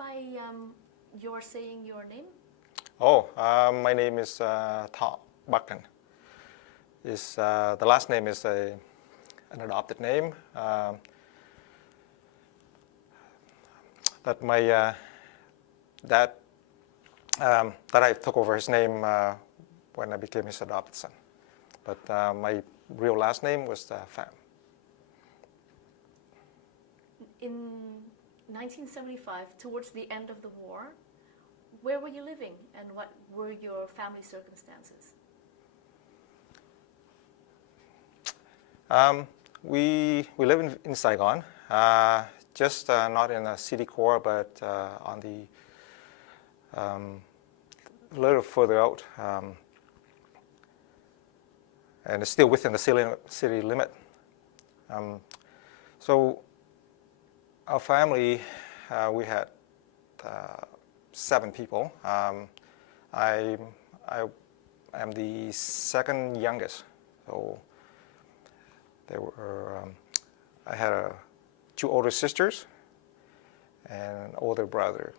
by your saying your name? Oh, my name is Tho BUCHAN. The last name is an adopted name that my dad that I took over his name when I became his adopted son. But my real last name was Pham. In 1975, towards the end of the war, where were you living and what were your family circumstances? We live in Saigon, just not in a city core, but on the a little further out, and it's still within the city limit. So our family, we had 7 people. I am the second youngest, so there were. I had 2 older sisters and an older brother,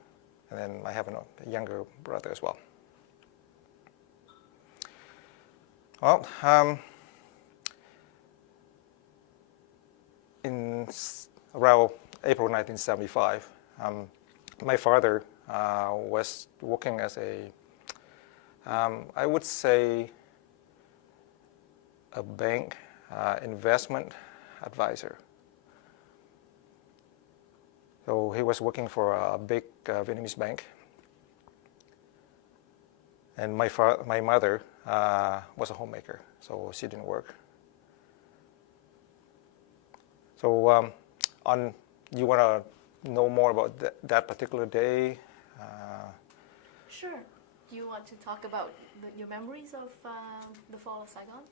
and then I have a younger brother as well. Well, in around April 1975, my father was working as a, I would say, a bank investment advisor. So he was working for a big Vietnamese bank, and my mother was a homemaker, so she didn't work. So you want to know more about that particular day? Sure. Do you want to talk about your memories of the fall of Saigon?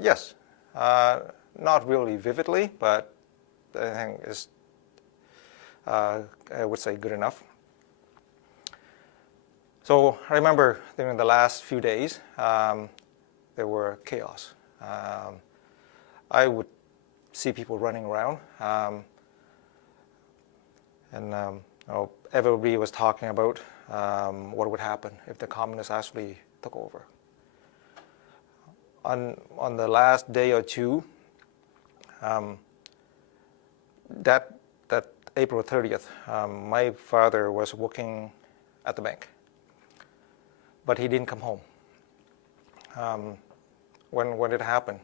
Yes. Not really vividly, but I think it's, I would say, good enough. So I remember during the last few days, there were chaos. I would see people running around, and everybody was talking about what would happen if the communists actually took over. On the last day or two, that April 30th, my father was working at the bank, but he didn't come home. When it happened,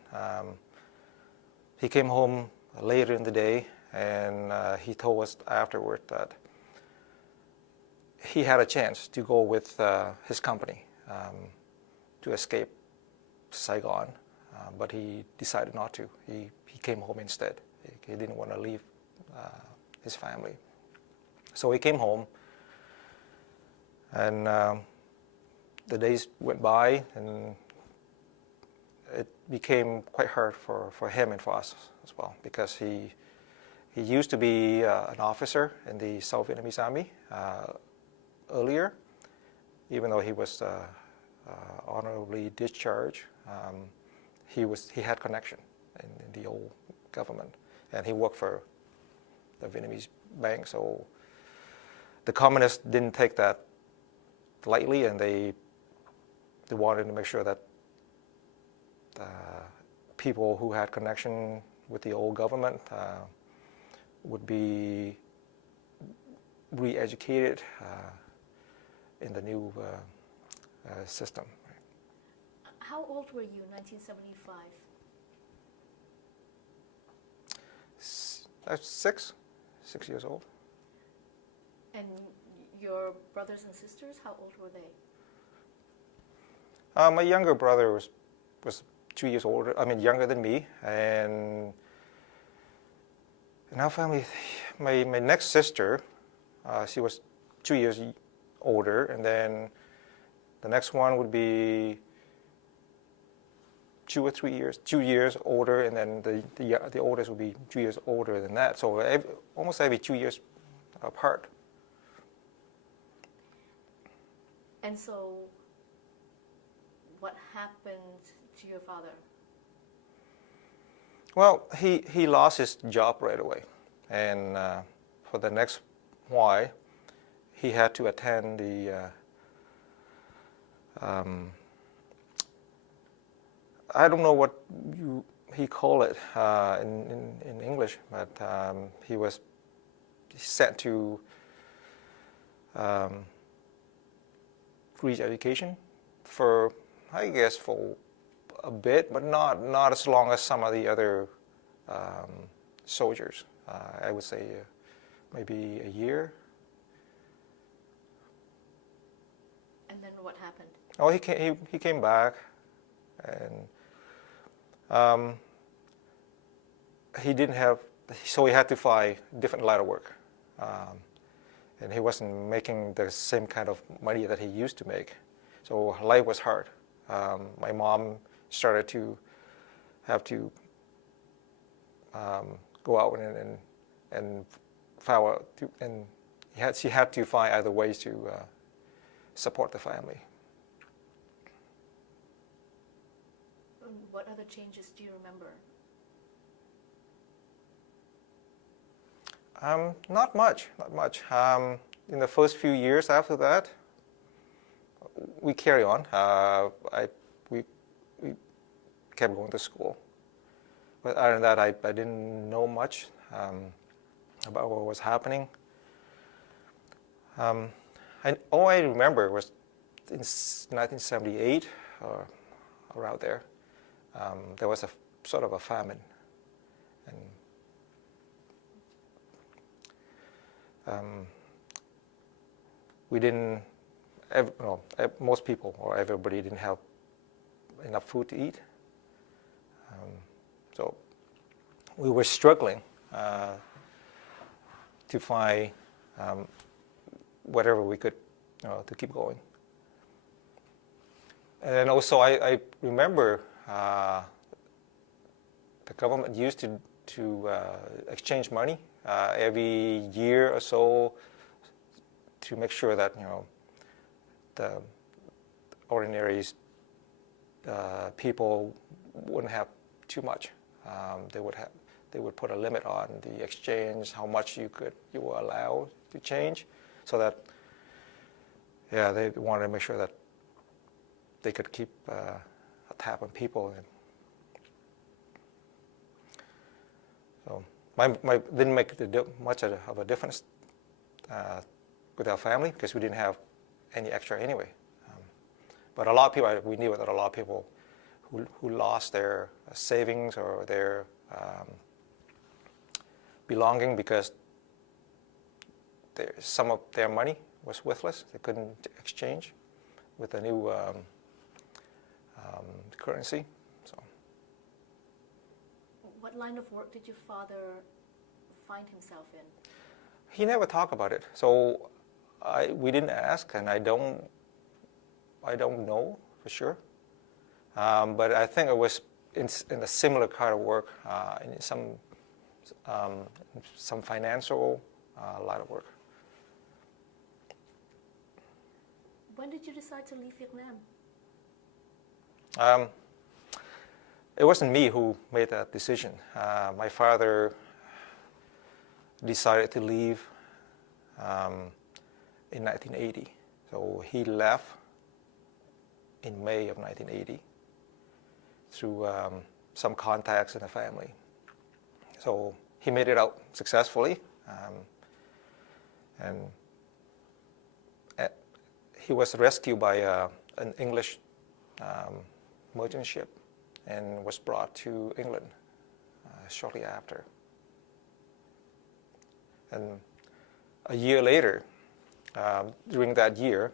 he came home later in the day, and he told us afterward that he had a chance to go with his company to escape Saigon, but he decided not to. He came home instead. He didn't want to leave his family. So he came home, and the days went by, and it became quite hard for him and for us as well, because he used to be an officer in the South Vietnamese Army earlier, even though he was honorably discharged. He had connection in the old government, and he worked for the Vietnamese bank. So the communists didn't take that lightly, and they wanted to make sure that people who had connection with the old government would be re-educated in the new system. How old were you in 1975? I was 6 years old. And your brothers and sisters, how old were they? My younger brother was 2 years older. I mean, younger than me, and in our family, my next sister, she was 2 years older, and then the next one would be 2 years older, and then the oldest would be 2 years older than that. So almost every 2 years apart. And so, what happened to your father? Well, he lost his job right away, and for the next while, he had to attend the I don't know what he called it in English, but he was sent to reach education for, I guess, for a bit, but not as long as some of the other soldiers. I would say maybe a year. And then what happened? Oh, he came back, and he didn't have, so he had to find different line of work, and he wasn't making the same kind of money that he used to make, so life was hard. My mom started to have to go out and find, and she had to find other ways to support the family. What other changes do you remember? Not much. In the first few years after that, we carry on. We kept going to school. But other than that, I didn't know much about what was happening. All I remember was in 1978, or around there, there was a sort of a famine. And we didn't, most people or everybody didn't have enough food to eat. So we were struggling to find whatever we could to keep going. And then also I remember the government used to exchange money every year or so to make sure that the ordinary people wouldn't have too much. They would put a limit on the exchange, how much you were allowed to change, so that they wanted to make sure that they could keep a tab on people. So didn't make much of a difference with our family because we didn't have any extra anyway. But a lot of people, we knew that a lot of people who lost their savings or their belonging because some of their money was worthless. They couldn't exchange with the new currency. So, what line of work did your father find himself in? He never talked about it, so we didn't ask, and I don't know for sure. But I think it was in a similar kind of work, in some financial line of work. When did you decide to leave Vietnam? It wasn't me who made that decision. My father decided to leave in 1980. So he left in May of 1980 through some contacts in the family. So he made it out successfully, and he was rescued by an English merchant ship and was brought to England shortly after. And a year later, during that year,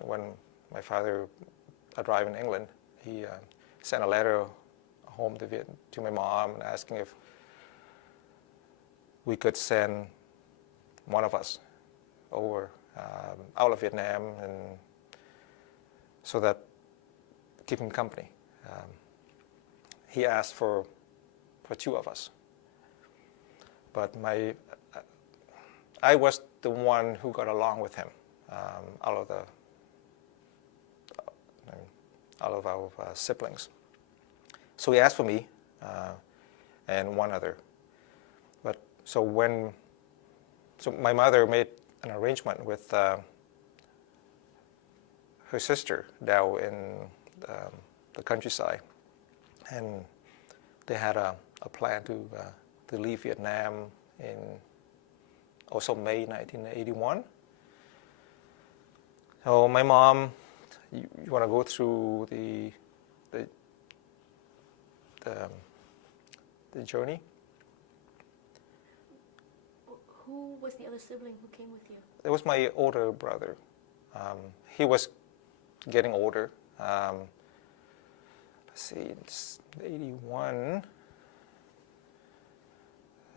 when my father arrived in England, he sent a letter home to my mom asking if we could send one of us over out of Vietnam, and so that keep him company. He asked for two of us, but I was the one who got along with him out of our siblings. So he asked for me and one other. But so my mother made an arrangement with her sister Tho in the countryside, and they had a plan to leave Vietnam in also May 1981. So my mom, you want to go through the journey? Who was the other sibling who came with you? It was my older brother. He was getting older. Let's see, it's 81.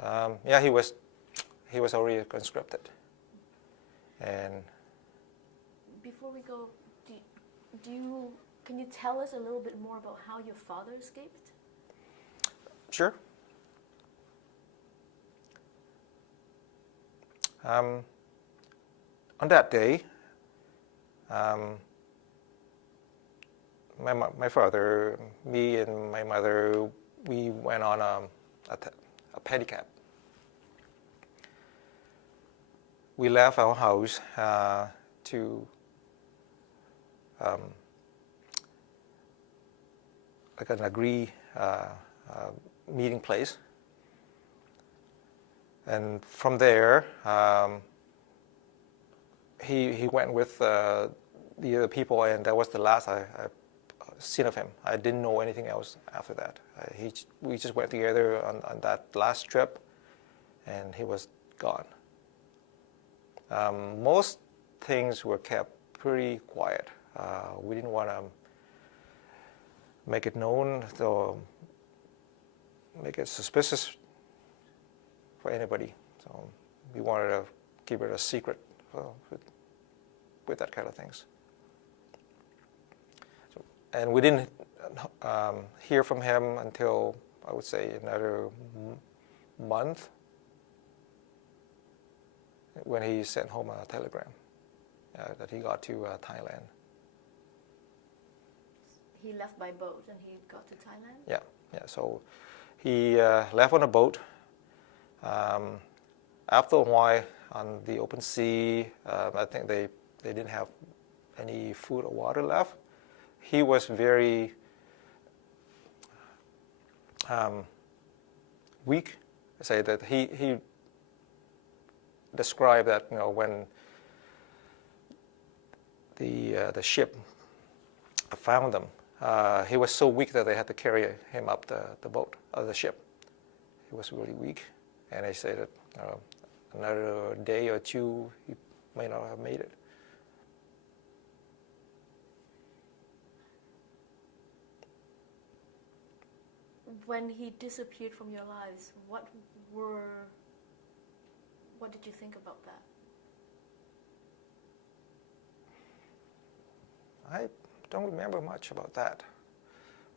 Yeah, he was already conscripted. And before we go, can you tell us a little bit more about how your father escaped? Sure. On that day, my father, me and my mother, we went on a pedicab. We left our house to like an agreed meeting place. And from there, he went with the other people, and that was the last I seen of him. I didn't know anything else after that. We just went together on that last trip, and he was gone. Most things were kept pretty quiet. We didn't want to make it known, or make it suspicious for anybody. So we wanted to keep it a secret with that kind of things. So, and we didn't hear from him until, I would say, another month, when he sent home a telegram that he got to Thailand. He left by boat and he got to Thailand? Yeah. So he left on a boat. After a while on the open sea, I think they didn't have any food or water left. He was very weak. I say that he described that, you know, when the ship found them, he was so weak that they had to carry him up the boat, the ship. He was really weak, and they said that another day or two he may not have made it. When he disappeared from your lives, what did you think about that? I don't remember much about that,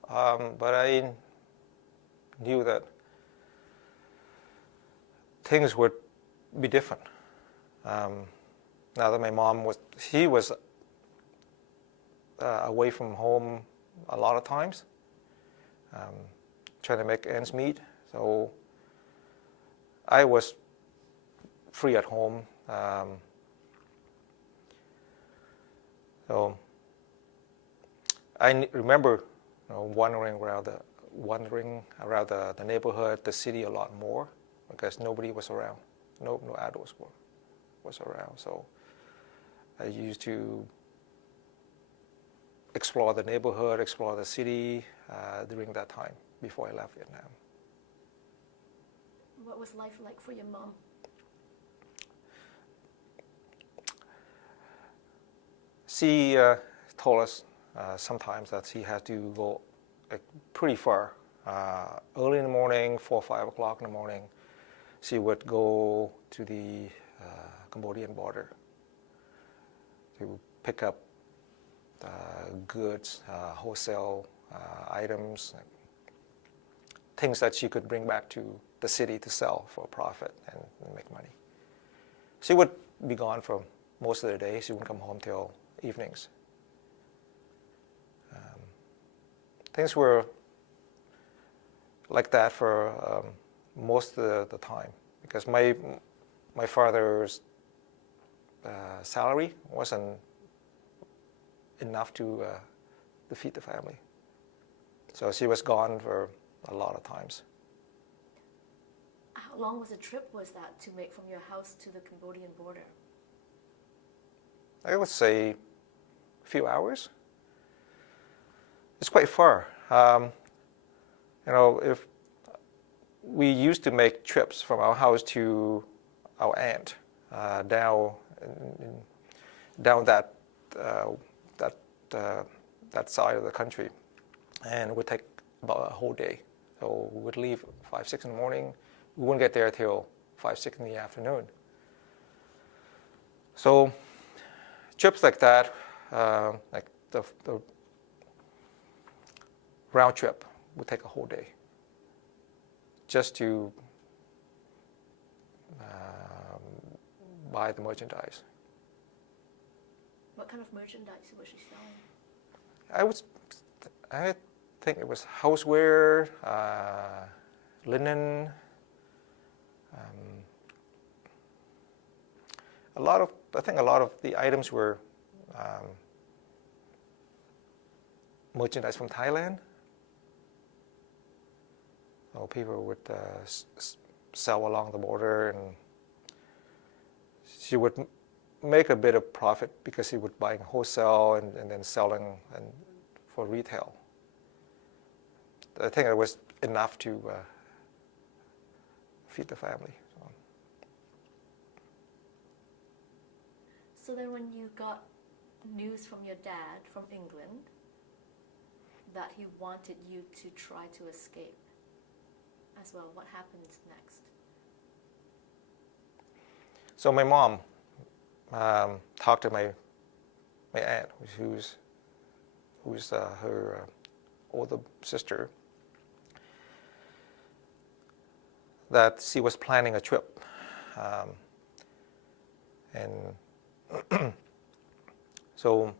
but I knew that things would be different. Now that my mom was away from home a lot of times, trying to make ends meet. So I was free at home. So I remember, you know, wandering around the neighborhood, the city a lot more, because nobody was around. No adults was around. So I used to explore the neighborhood, explore the city during that time before I left Vietnam. What was life like for your mom? She told us sometimes that she had to go pretty far. Early in the morning, 4 or 5 o'clock in the morning, she would go to the Cambodian border to pick up goods, wholesale items, things that she could bring back to the city to sell for a profit and make money. She would be gone for most of the day. She wouldn't come home till evenings. Things were like that for most of the time, because my father's salary wasn't enough to feed the family. So she was gone for a lot of times. How long was the trip was that to make from your house to the Cambodian border? I would say a few hours. It's quite far. If we used to make trips from our house to our aunt down that side of the country, and it would take about a whole day. So we would leave 5, 6 in the morning. We wouldn't get there till 5, 6 in the afternoon. So trips like that, like the round trip, would take a whole day just to buy the merchandise. What kind of merchandise was she selling? I think it was houseware, linen, I think a lot of the items were merchandise from Thailand. So people would sell along the border, and she would make a bit of profit because she would buy wholesale and then selling for retail. I think it was enough to feed the family. So then when you got news from your dad from England that he wanted you to try to escape as well, what happened next? So my mom talked to my aunt, who's her older sister, that she was planning a trip, and so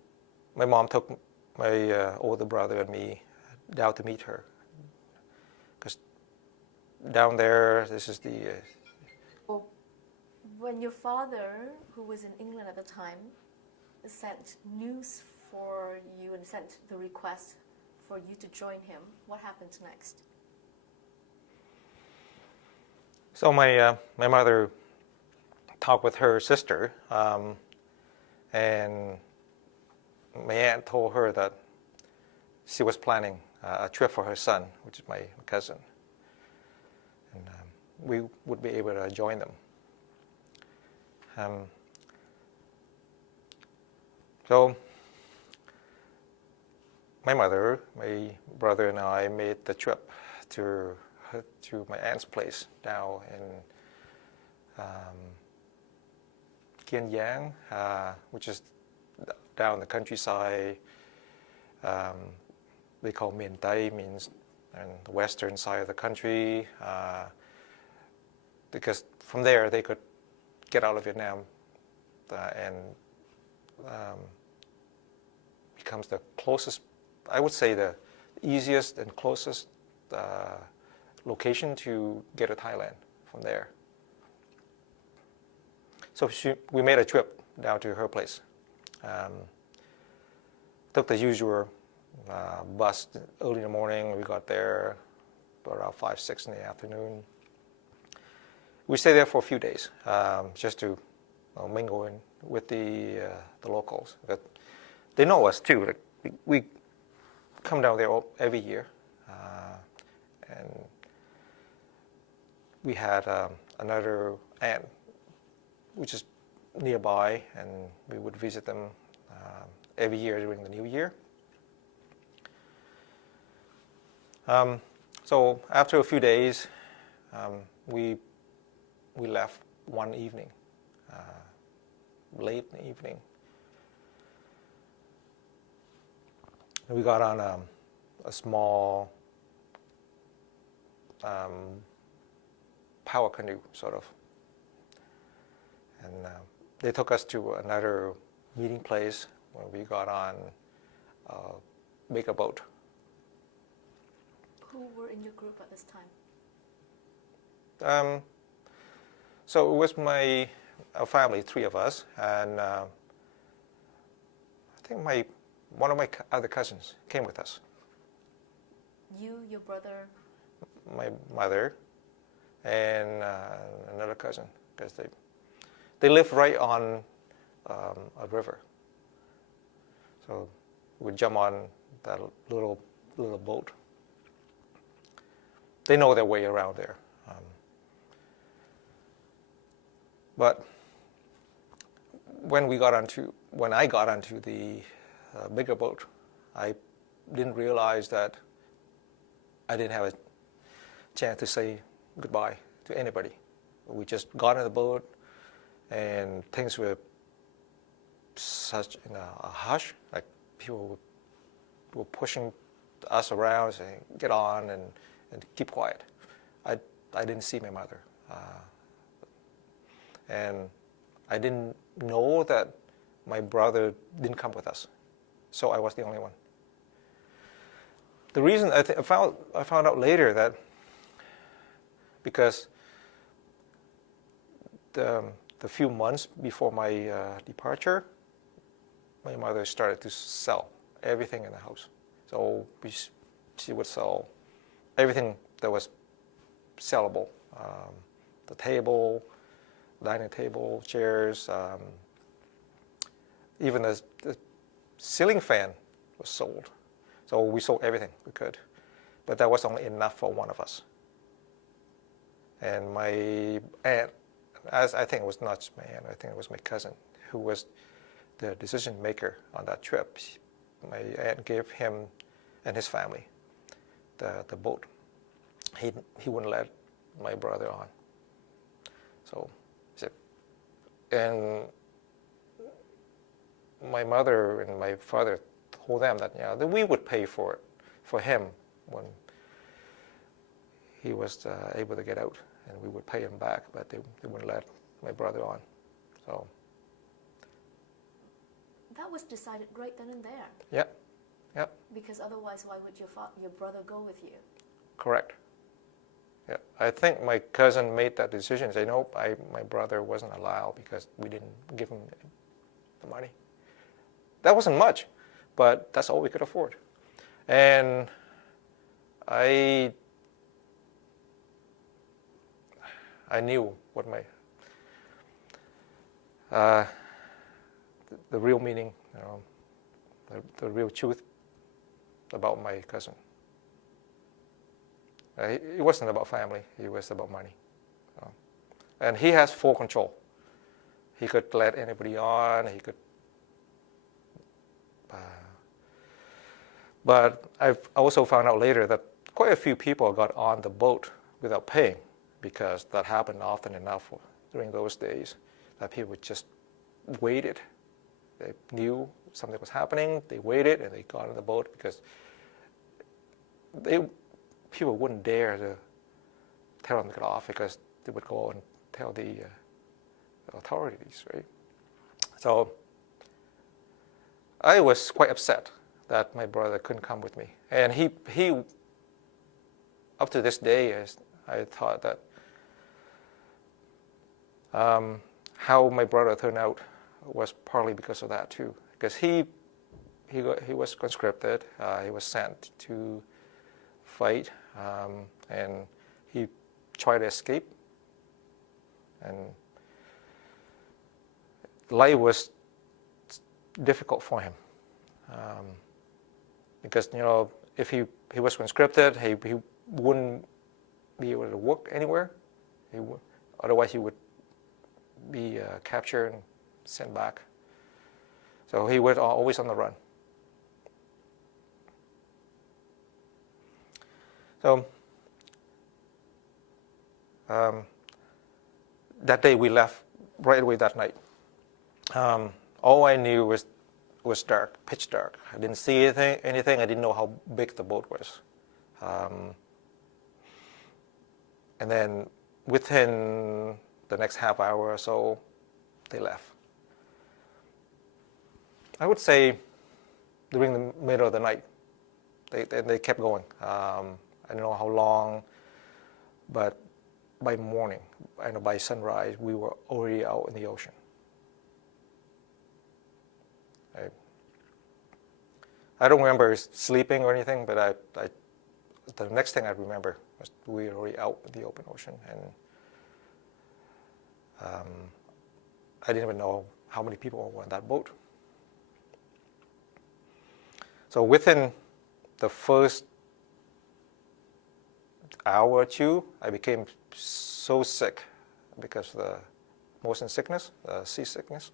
my mom took my older brother and me down to meet her, because down there, this is the... Well, when your father, who was in England at the time, sent news for you and sent the request for you to join him, what happened next? So my mother talked with her sister, and my aunt told her that she was planning a trip for her son, which is my cousin, and we would be able to join them. So my mother, my brother, and I made the trip to my aunt's place down in Kiên Giang, which is down the countryside. They call Miền Tây, means on the western side of the country, because from there they could get out of Vietnam and becomes the closest, I would say the easiest and closest location to get to Thailand from there. So we made a trip down to her place. Took the usual bus early in the morning. We got there around 5, 6 in the afternoon. We stayed there for a few days just to mingle in with the locals. But they know us too. Like, we come down there every year, and we had another aunt which is nearby, and we would visit them every year during the New Year. So after a few days, we left one evening, late in the evening. And we got on a small power canoe, sort of. And they took us to another meeting place where we got on a bigger boat. Who were in your group at this time? So it was my a family, 3 of us, and I think one of my other cousins came with us. You, your brother? My mother and another cousin, because they live right on a river. So we jump on that little boat. They know their way around there. But when I got onto the bigger boat, I didn't realize that I didn't have a chance to say goodbye to anybody. We just got in the boat, and things were such in a hush. Like people were pushing us around, saying, "Get on," and keep quiet. I didn't see my mother, and I didn't know that my brother didn't come with us, so I was the only one. The reason I found out later that because the few months before my departure, my mother started to sell everything in the house. So she would sell everything that was sellable, the table, dining table, chairs, even the ceiling fan was sold. So we sold everything we could, but that was only enough for one of us. And my aunt, as I think it was not just my aunt, I think it was my cousin, who was the decision maker on that trip. My aunt gave him and his family the boat. He wouldn't let my brother on. So, and my mother and my father told them that that we would pay for it for him when he was able to get out, and we would pay him back, but they wouldn't let my brother on. So that was decided right then and there. Yep. Because otherwise, why would your brother go with you? Correct. Yeah, I think my cousin made that decision. Say, nope, my brother wasn't allowed because we didn't give him the money. That wasn't much, but that's all we could afford. And I knew what the real meaning, the real truth about my cousin. It wasn't about family. It was about money. And he has full control. He could let anybody on. He could. But I've also found out later that quite a few people got on the boat without paying, because that happened often enough during those days, that people just waited. They knew something was happening. They waited and they got on the boat because people wouldn't dare to tell them to get off, because they would go and tell the authorities, right? So I was quite upset that my brother couldn't come with me. And he up to this day, I thought that how my brother turned out was partly because of that too. Because he was conscripted, he was sent to fight, and he tried to escape. And life was difficult for him. Because if he was conscripted, he wouldn't be able to work anywhere. Otherwise, he would be captured and sent back. So he was always on the run. So that day we left right away that night. All I knew was dark, pitch dark. I didn't see anything. I didn't know how big the boat was. And then within the next half hour or so, they left. I would say during the middle of the night, they kept going. I don't know how long, but by morning, and by sunrise, we were already out in the ocean. I don't remember sleeping or anything, but the next thing I remember was we were already out in the open ocean, and I didn't even know how many people were on that boat. So within the first hour or two, I became so sick because of the motion sickness, seasickness.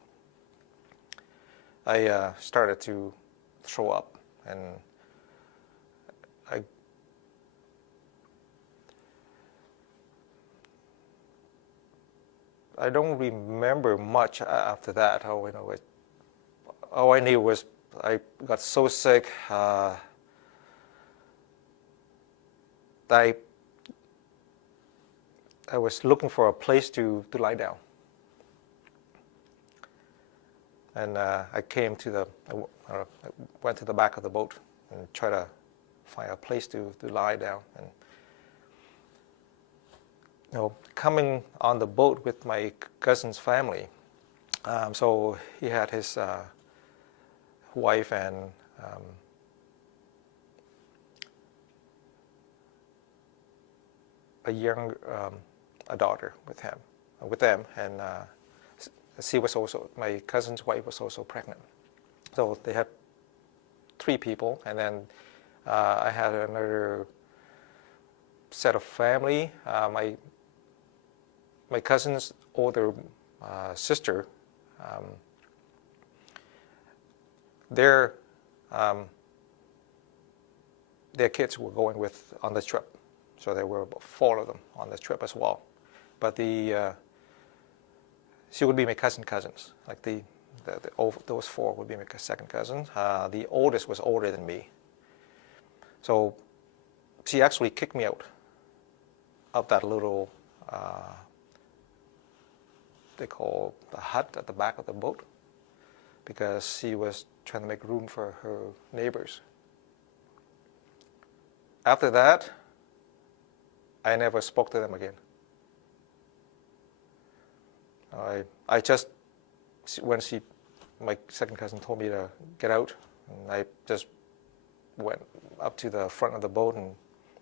I started to throw up, and I don't remember much after that. All I knew was I got so sick that I was looking for a place to lie down. And I went to the back of the boat and tried to find a place to lie down. And coming on the boat with my cousin's family, so he had his wife and a daughter with them, and my cousin's wife was also pregnant. So they had 3 people, and then I had another set of family. My cousin's older sister, their kids were going on the trip, so there were about 4 of them on the trip as well. But she would be my cousins. Like those 4 would be my second cousin. The oldest was older than me, so she actually kicked me out of that little they call the hut at the back of the boat, because she was trying to make room for her neighbors. After that, I never spoke to them again. I just, when my second cousin told me to get out, and I just went up to the front of the boat and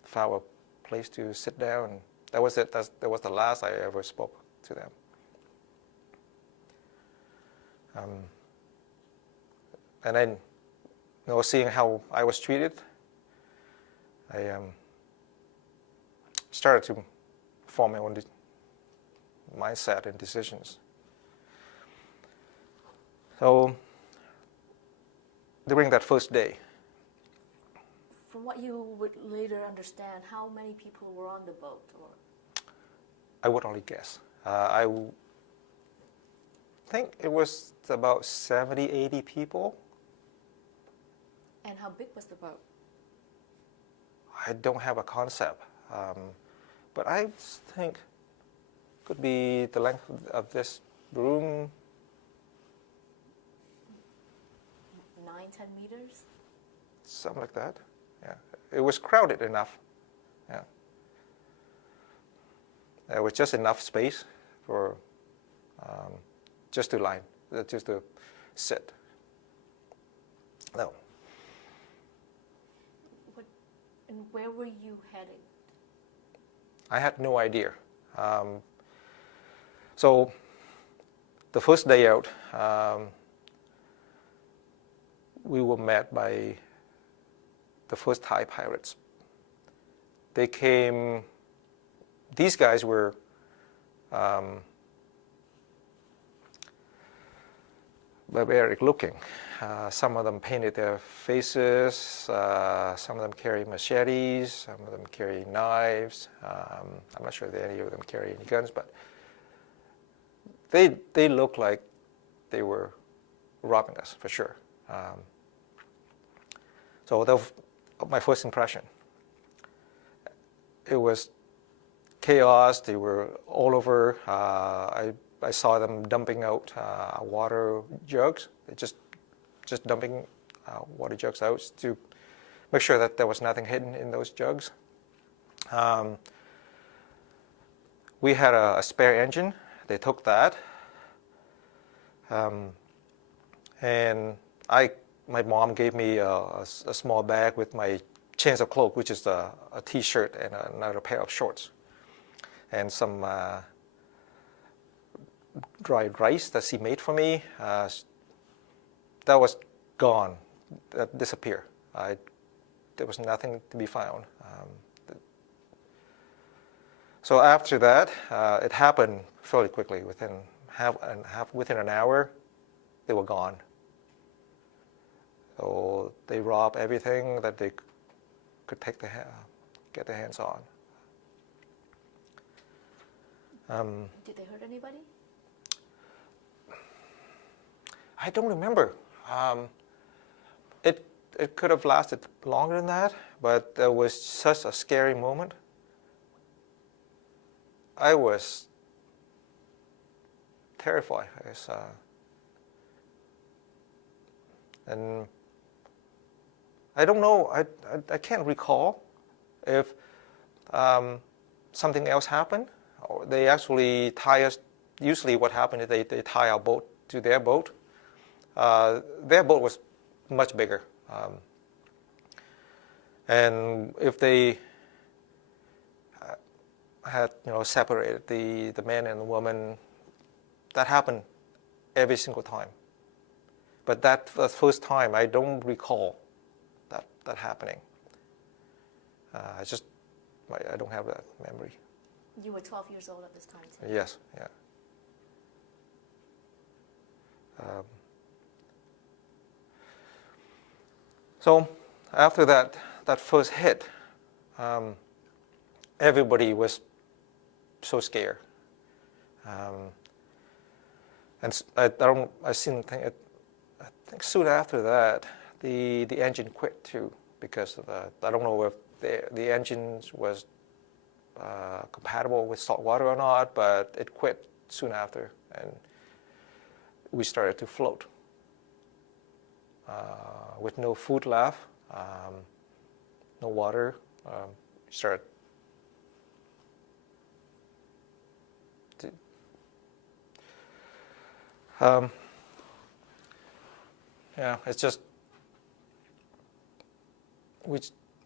found a place to sit down, and that was it. That was the last I ever spoke to them. And then, seeing how I was treated, I started to form my own mindset and decisions. So during that first day, from what you would later understand, how many people were on the boat? Or? I would only guess. I think it was about 70, 80 people. And how big was the boat? I don't have a concept, but I think it could be the length of this room. 9-10 meters? Something like that, yeah. It was crowded enough, yeah. There was just enough space for just to sit. No. And where were you heading? I had no idea. So the first day out, we were met by the first Thai pirates. They came, these guys were barbaric looking. Some of them painted their faces, some of them carried machetes, some of them carried knives. I'm not sure that any of them carry any guns, but they looked like they were robbing us for sure. So that was my first impression. It was chaos. They were all over. I saw them dumping out water jugs. They just dumping water jugs out to make sure that there was nothing hidden in those jugs. we had a spare engine. They took that. And my mom gave me a small bag with my change of clothes, which is a T-shirt and another pair of shorts, and some dried rice that she made for me. That was gone. That disappeared. There was nothing to be found. So after that, it happened fairly quickly. Within an hour, they were gone. So they robbed everything that they could get their hands on. Did they hurt anybody? I don't remember. It could have lasted longer than that, but there was such a scary moment. I was terrified. And I don't know. I can't recall if something else happened. Or they actually tie us. Usually, what happened is they tie our boat to their boat. Their boat was much bigger, and if they had separated the man and the woman, that happened every single time. But that the first time, I don't recall that happening. I don't have that memory. You were 12 years old at this time, too. Yes, yeah. So after that first hit, everybody was so scared. And I think soon after that, the engine quit too, because of I don't know if the engine was compatible with salt water or not, but it quit soon after, and we started to float with no food left, no water. Started to, yeah, it's just we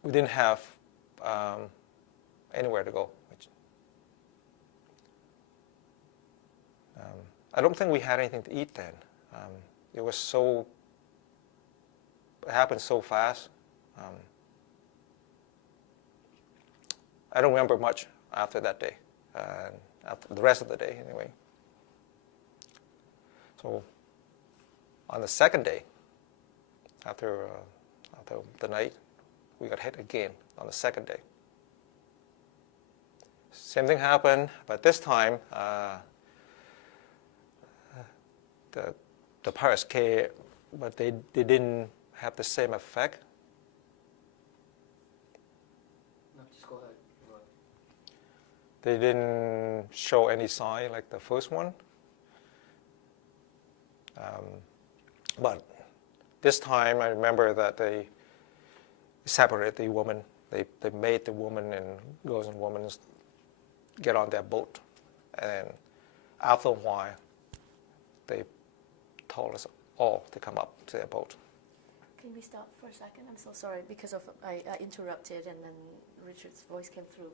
didn't have anywhere to go. I don't think we had anything to eat then. It happened so fast. I don't remember much after that day, after the rest of the day anyway. So on the second day, after the night, we got hit again on the second day. Same thing happened, but this time the pirates came, but they didn't have the same effect. No, just go ahead. They didn't show any sign like the first one. But this time I remember that they separated the woman. They made the woman and girls and women get on their boat. And after a while, they told us all to come up to their boat. Can we stop for a second? I'm so sorry because I interrupted and then Richard's voice came through.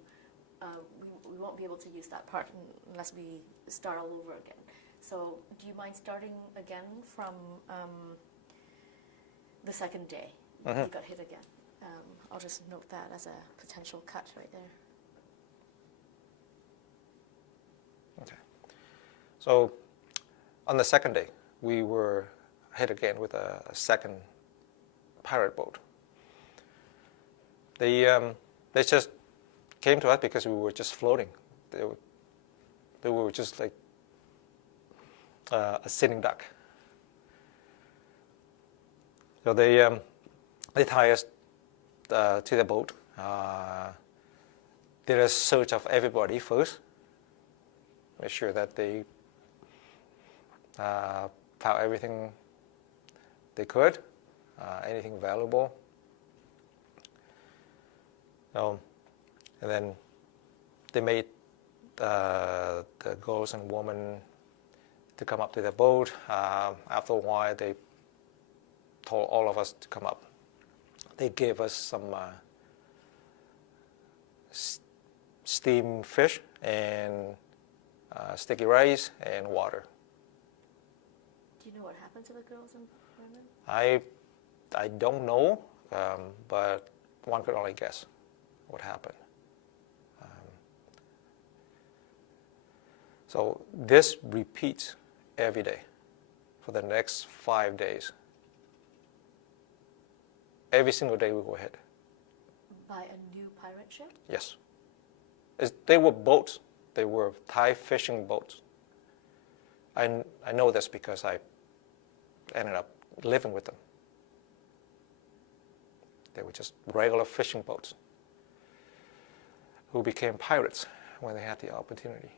We won't be able to use that part unless we start all over again. So do you mind starting again from the second day? Mm-hmm. You got hit again. I'll just note that as a potential cut right there. Okay. So on the second day, we were hit again with a second pirate boat. They just came to us because we were just floating. They were just like a sitting duck. So they tie us to the boat. Did a search of everybody first. Make sure that they found everything they could, anything valuable. And then they made the girls and women to come up to the boat. After a while, they told all of us to come up. They gave us some steamed fish and sticky rice and water. Do you know what happened to the girls and women? I don't know, but one could only guess what happened. So this repeats every day for the next 5 days. Every single day we go ahead. By a new pirate ship? Yes. They were boats. They were Thai fishing boats. I know this because I ended up living with them. They were just regular fishing boats who became pirates when they had the opportunity.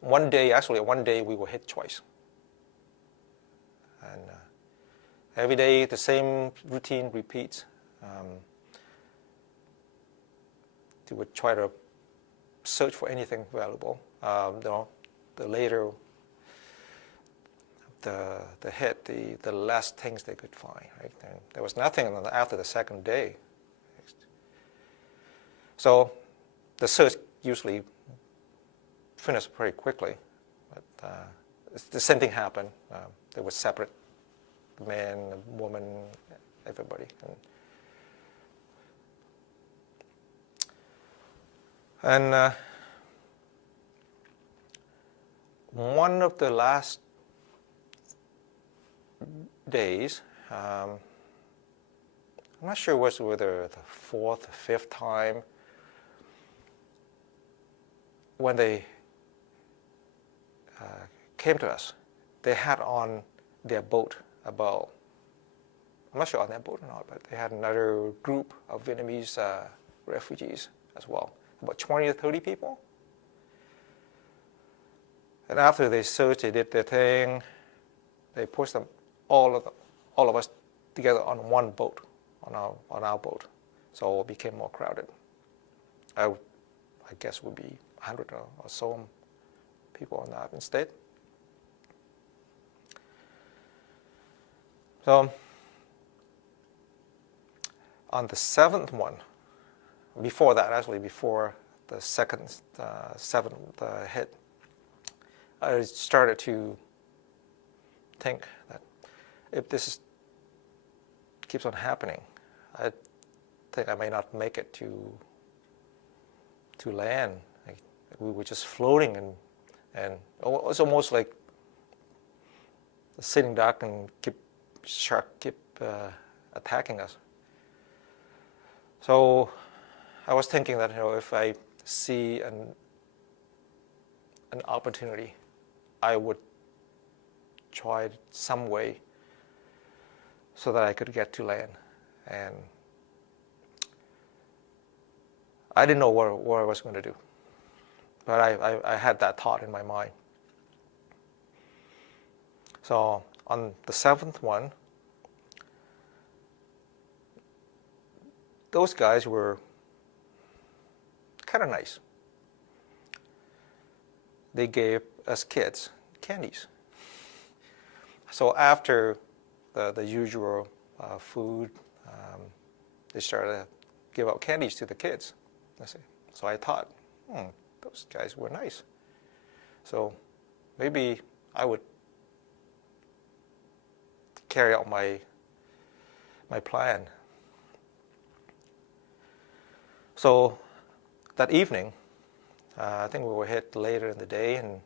One day we were hit twice. And every day the same routine repeats. They would try to search for anything valuable. The later the hit, the less things they could find. Right? And there was nothing after the second day. So the search usually finished pretty quickly. But the same thing happened. There was separate man, woman, everybody. And one of the last days, I'm not sure whether the fourth or fifth time, when they came to us, they had on their boat about, I'm not sure on their boat or not, but they had another group of Vietnamese refugees as well, about 20 or 30 people. And after they searched, they did their thing, they pushed them, all of us together on one boat, on our boat. So it became more crowded. I guess would be 100 or so people on that instead. So on the seventh one, before that actually, before the seventh hit, I started to think that if this keeps on happening, I think I may not make it to land. We were just floating, and it's almost like a sitting duck and shark keep attacking us. So I was thinking that if I see an opportunity, I would try some way so that I could get to land. And I didn't know what I was going to do, but I had that thought in my mind. So on the seventh one, those guys were kind of nice. They gave us kids candies. So after the usual food, they started to give out candies to the kids. So I thought, those guys were nice. So maybe I would carry out my plan. So that evening, I think we were hit later in the day, and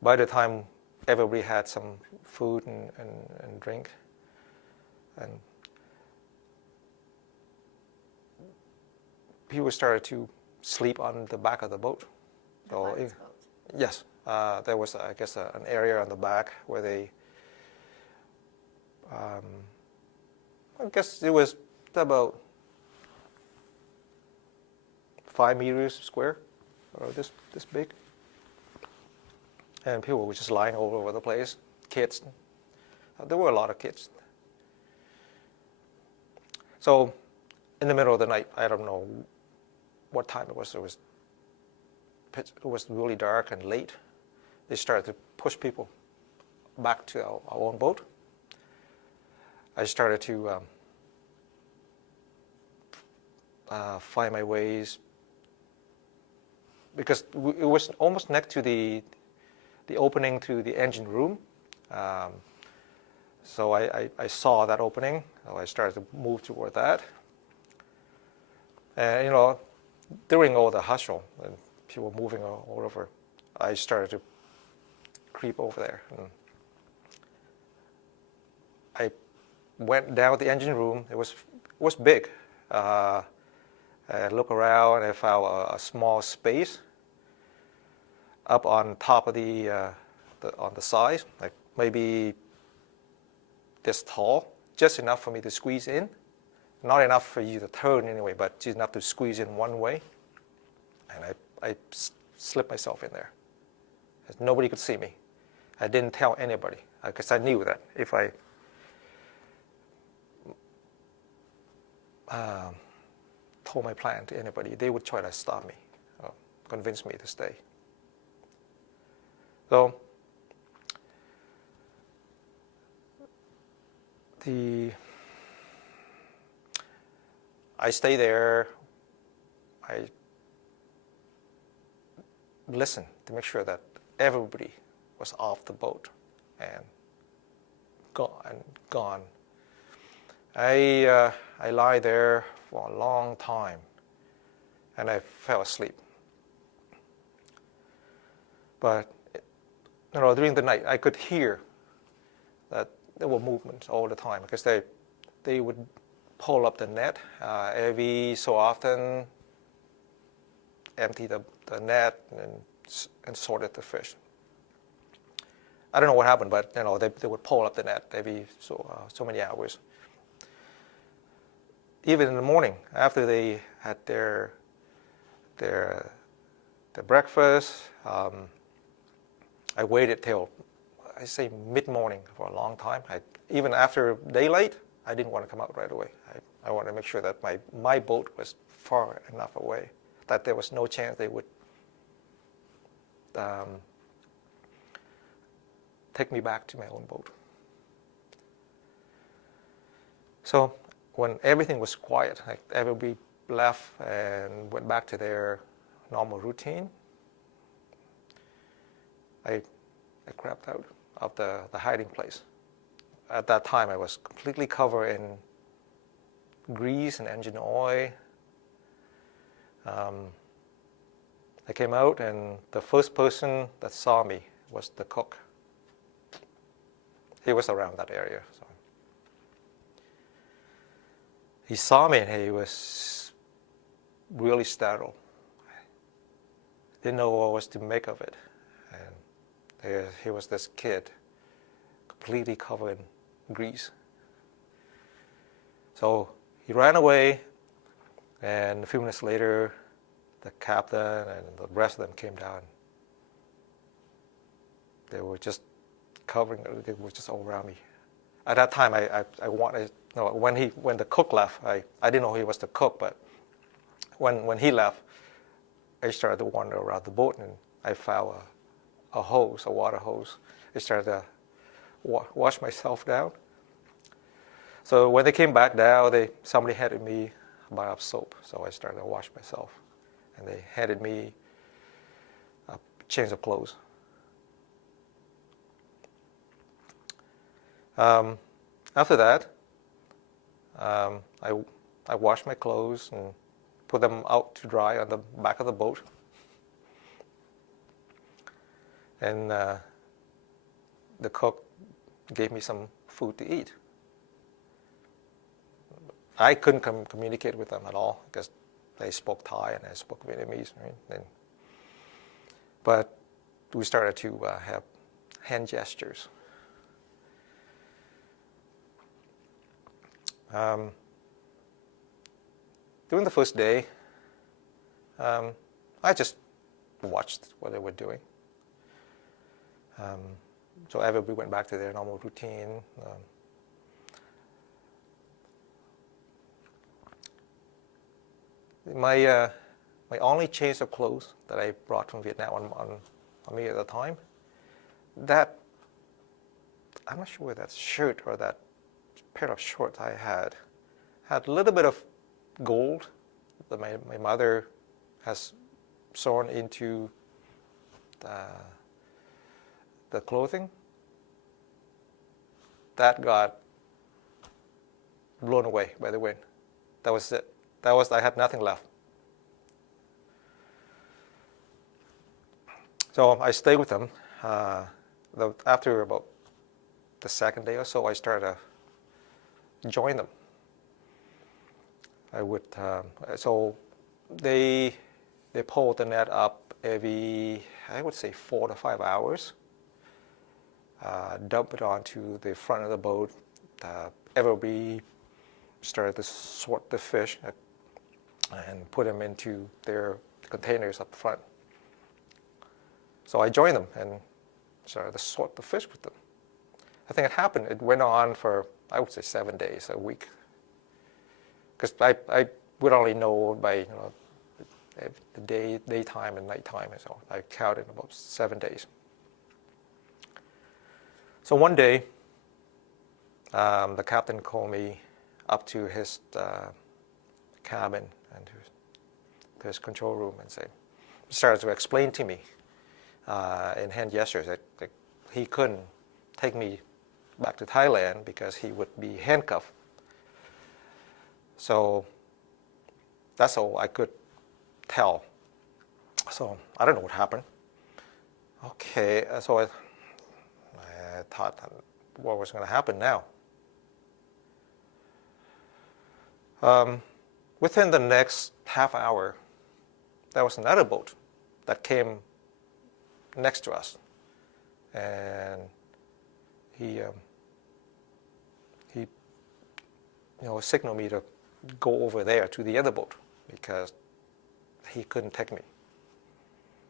by the time everybody had some food and drink, and people started to sleep on the back of the boat. Boat. Yes, there was, I guess, an area on the back where they, I guess it was about 5 meters square, or this big. And people were just lying all over the place, kids. There were a lot of kids. So in the middle of the night, I don't know what time it was. It was really dark and late. They started to push people back to our own boat. I started to find my ways, because it was almost next to the opening to the engine room. So I saw that opening, so I started to move toward that. And during all the hustle and people moving all over, I started to creep over there. And I went down the engine room. It was big. I looked around and I found a small space up on top of on the side, like maybe this tall, just enough for me to squeeze in. Not enough for you to turn anyway, but just enough to squeeze in one way. And I slipped myself in there. Nobody could see me. I didn't tell anybody, because I knew that if I told my plan to anybody, they would try to stop me, or convince me to stay. So I stay there. I listen to make sure that everybody was off the boat and gone. I lie there for a long time, and I fell asleep. But during the night, I could hear that there were movements all the time, because they would pull up the net every so often, empty the net and sorted the fish. I don't know what happened, but they would pull up the net every so many hours. Even in the morning, after they had their breakfast, I waited till, I say, mid-morning for a long time. Even after daylight, I didn't want to come out right away. I wanted to make sure that my boat was far enough away that there was no chance they would take me back to my own boat. So when everything was quiet, like everybody left and went back to their normal routine, I crept out of the hiding place. At that time, I was completely covered in grease and engine oil. I came out, and the first person that saw me was the cook. He was around that area. So he saw me, and he was really startled. Didn't know what was to make of it. And he was this kid, completely covered in grease. So he ran away, and a few minutes later, the captain and the rest of them came down. They were just covering, they were just all around me. At that time, I wanted, when the cook left, I didn't know he was the cook, but when he left, I started to wander around the boat, and I found a hose, a water hose. I started to wash myself down. So when they came back down, somebody handed me a bar of soap. So I started to wash myself, and they handed me a change of clothes. After that, I washed my clothes and put them out to dry on the back of the boat. And the cook gave me some food to eat. I couldn't communicate with them at all because they spoke Thai and I spoke Vietnamese. Right? But we started to have hand gestures. During the first day, I just watched what they were doing. So everybody went back to their normal routine. my only change of clothes that I brought from Vietnam on me at the time, that I'm not sure whether that shirt or that pair of shorts I had a little bit of gold that my mother has sewn into the clothing. That got blown away by the wind. That was it. I had nothing left. So I stayed with them. After about the second day or so, I started to join them. I would so they pulled the net up every, I would say, 4 to 5 hours. Dump it onto the front of the boat. Everybody started to sort the fish and put them into their containers up front. So I joined them and started to sort the fish with them. I think it went on for, I would say, 7 days, a week. Because I would only know by the daytime and nighttime, and so I counted about 7 days. So one day, the captain called me up to his cabin and to his control room and started to explain to me in hand gestures that he couldn't take me back to Thailand because he would be handcuffed. So that's all I could tell. So I don't know what happened. Okay, so I thought, what was going to happen now? Within the next half hour, there was another boat that came next to us, and he signaled me to go over there to the other boat because he couldn't take me.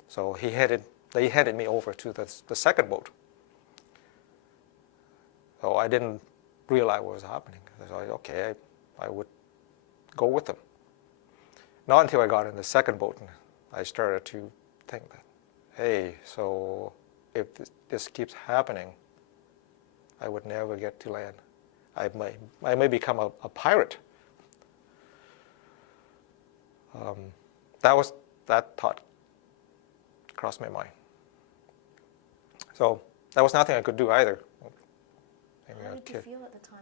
So they headed me over to the second boat. So I didn't realize what was happening. So okay, I would go with them. Not until I got in the second boat, and I started to think that, hey, so if this keeps happening, I would never get to land. I may become a pirate. That thought crossed my mind. So there was nothing I could do either. How did you feel at the time?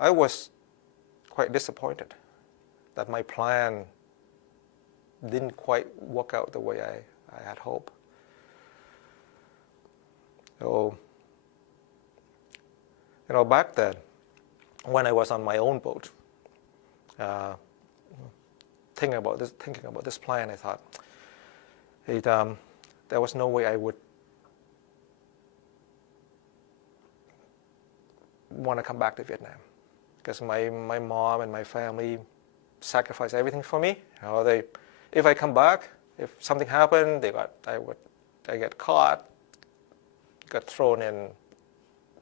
I was quite disappointed that my plan didn't quite work out the way I had hoped. So, back then, when I was on my own boat, thinking about this plan, I thought, there was no way I would want to come back to Vietnam, because my mom and my family sacrificed everything for me. If I come back, if something happened, I get caught, got thrown in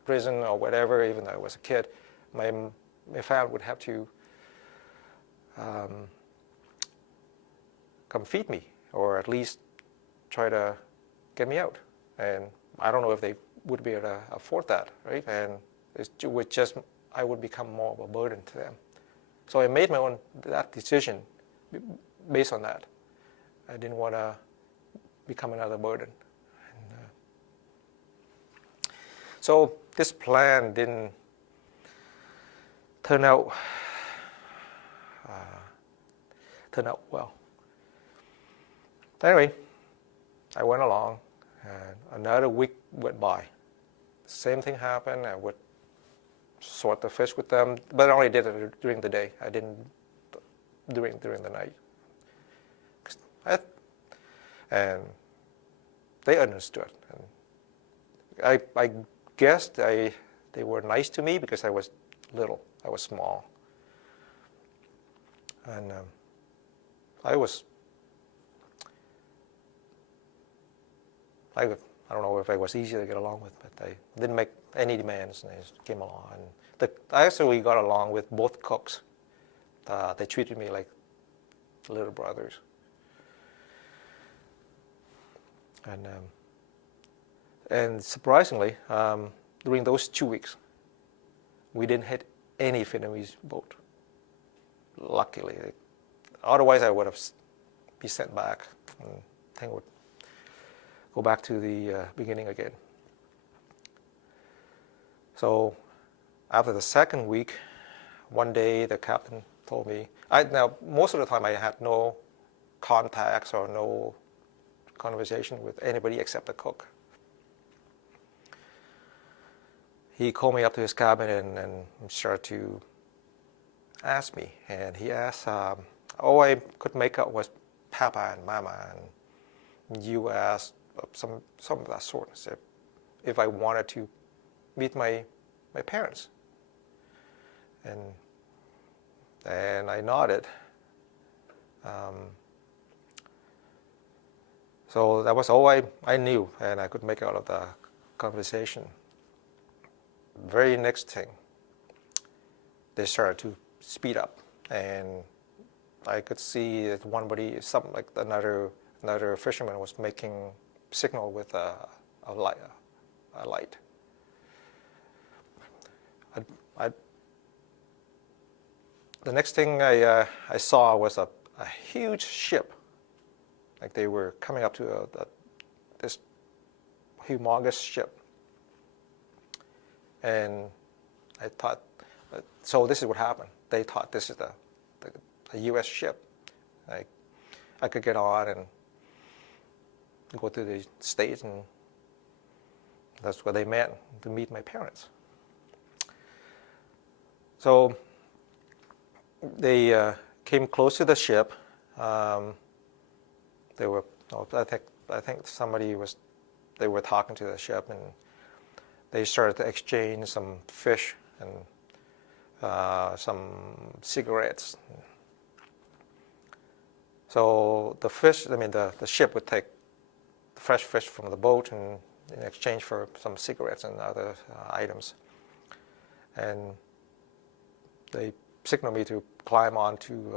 prison or whatever. Even though I was a kid, my family would have to come feed me, or at least try to get me out. And I don't know if they would be able to afford that, right? And I would become more of a burden to them. So I made that decision based on that. I didn't want to become another burden. So this plan didn't turn out well. Anyway, I went along, and another week went by. Same thing happened. I would sort the fish with them, but I only did it during the day. I didn't during the night. And they understood. And I guessed they were nice to me because I was little. I was small. And I I don't know if I was easy to get along with, but I didn't make any demands, and they just came along. And I actually got along with both cooks. They treated me like little brothers. And surprisingly, during those 2 weeks, we didn't hit any Vietnamese boat. Luckily, otherwise I would have been sent back, and thing would go back to the beginning again. So after the second week, one day the captain told me, now most of the time I had no contacts or no conversation with anybody except the cook. He called me up to his cabin and started to ask me, and he asked, all I could make out was Papa and Mama, and you asked some of that sort. So if I wanted to meet my parents, and I nodded. So that was all I knew, and I could make out of the conversation. Very next thing, they started to speed up, and I could see that something like another fisherman was making signal with a light. The next thing I saw was a huge ship, like they were coming up to this humongous ship. And I thought, so this is what happened. They thought this is the U.S. ship. I could get on and go to the States, and that's what they meant, to meet my parents. So they came close to the ship. They were, I think they were talking to the ship, and they started to exchange some fish and some cigarettes. So the ship would take the fresh fish from the boat and in exchange for some cigarettes and other items. And they signaled me to climb onto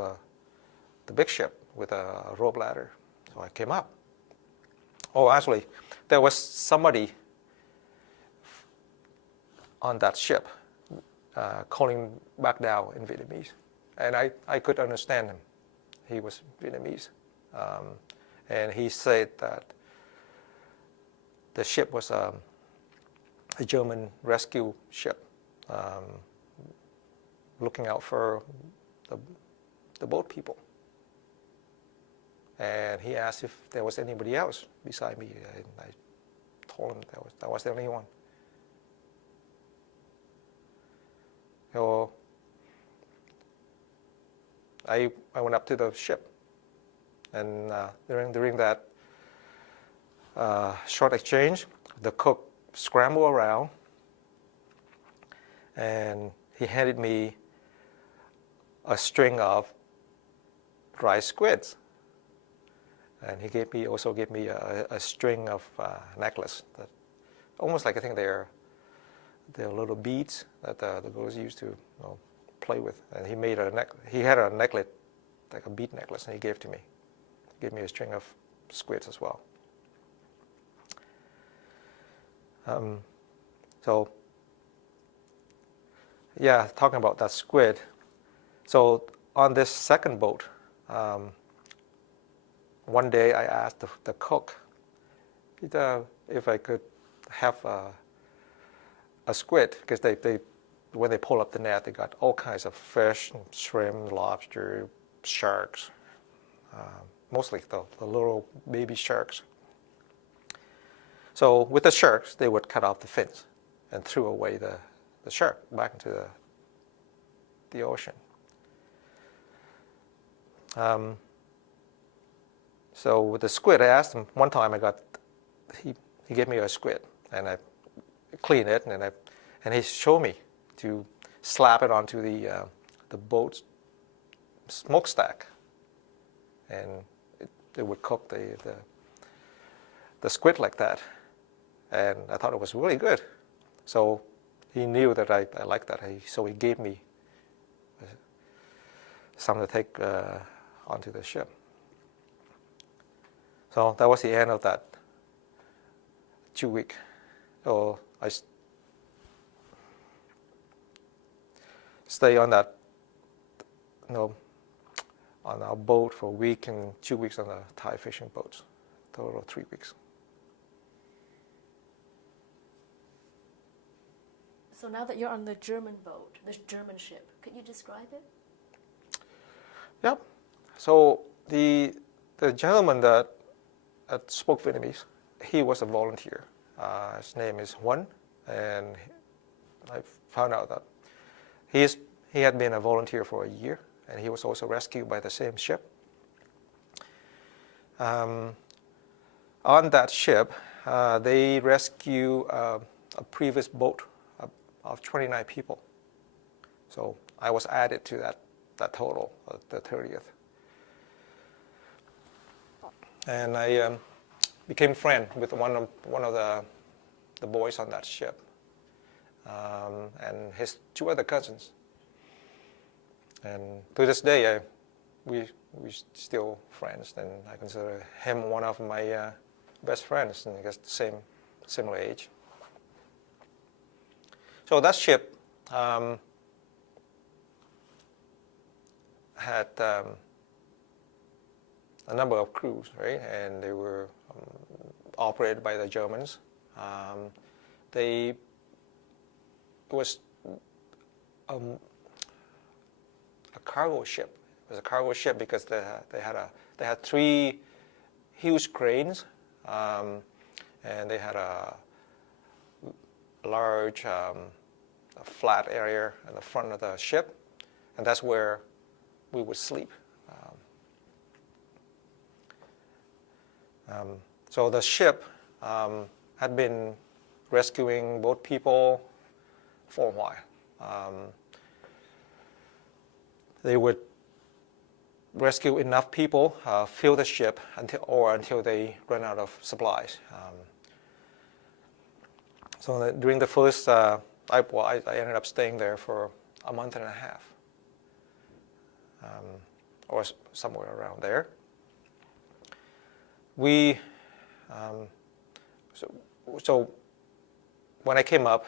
the big ship with a rope ladder. So I came up. Oh, actually, there was somebody on that ship calling back down in Vietnamese. And I could understand him. He was Vietnamese. And he said that the ship was a German rescue ship looking out for the boat people. And he asked if there was anybody else beside me. And I told him that was the only one. So I went up to the ship, and during that short exchange, the cook scrambled around, and he handed me a string of dry squids, and he also gave me a string of necklace that almost like, I think they're little beads that the girls used to play with. And he had a necklace, like a bead necklace, and he gave to me. He gave me a string of squids as well. So yeah, talking about that squid. So on this second boat, one day I asked the cook if I could have a squid, because they when they pull up the net, they got all kinds of fish, shrimp, lobster, sharks, mostly the little baby sharks. So with the sharks, they would cut off the fins and threw away the shark back into the ocean. So with the squid, I asked him one time. He gave me a squid, and I cleaned it, and he showed me to slap it onto the boat's smokestack, and it would cook the squid like that. and I thought it was really good. So he knew that I liked that, so he gave me some to take onto the ship. So that was the end of that 2 week. So I stay on that, on our boat for a week and 2 weeks on the Thai fishing boats, total of 3 weeks. So now that you're on the German boat, the German ship, could you describe it? Yep. So the gentleman that spoke Vietnamese, he was a volunteer. His name is Huân, and I found out that he had been a volunteer for a year, and he was also rescued by the same ship. On that ship, they rescue a previous boat of 29 people. So I was added to that total, the 30th. And I became friend with one of the boys on that ship, and his 2 other cousins. And to this day, we still friends, and I consider him one of my best friends, and I guess similar age. So that ship had a number of crews, right? And they were operated by the Germans. It was a cargo ship. It was a cargo ship because they had 3 huge cranes, and they had a large a flat area in the front of the ship, and that's where we would sleep. So the ship had been rescuing boat people for a while. They would rescue enough people, fill the ship until they run out of supplies. So during the first, I ended up staying there for a month and a half, or somewhere around there. So when I came up,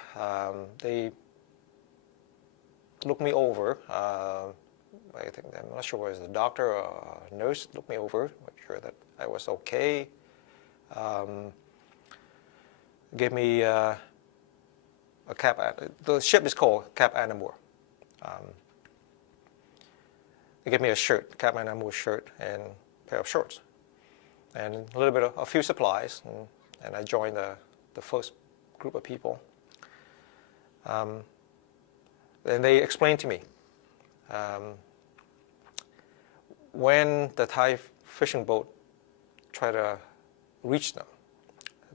they looked me over. I think, I'm not sure whether it was a doctor or a nurse, looked me over, make sure that I was okay. Gave me a cap. The ship is called Cap Anamur. They gave me a shirt, Cap Anamur shirt, and a pair of shorts, and a few supplies, and I joined the first group of people. And they explained to me, when the Thai fishing boat tried to reach them,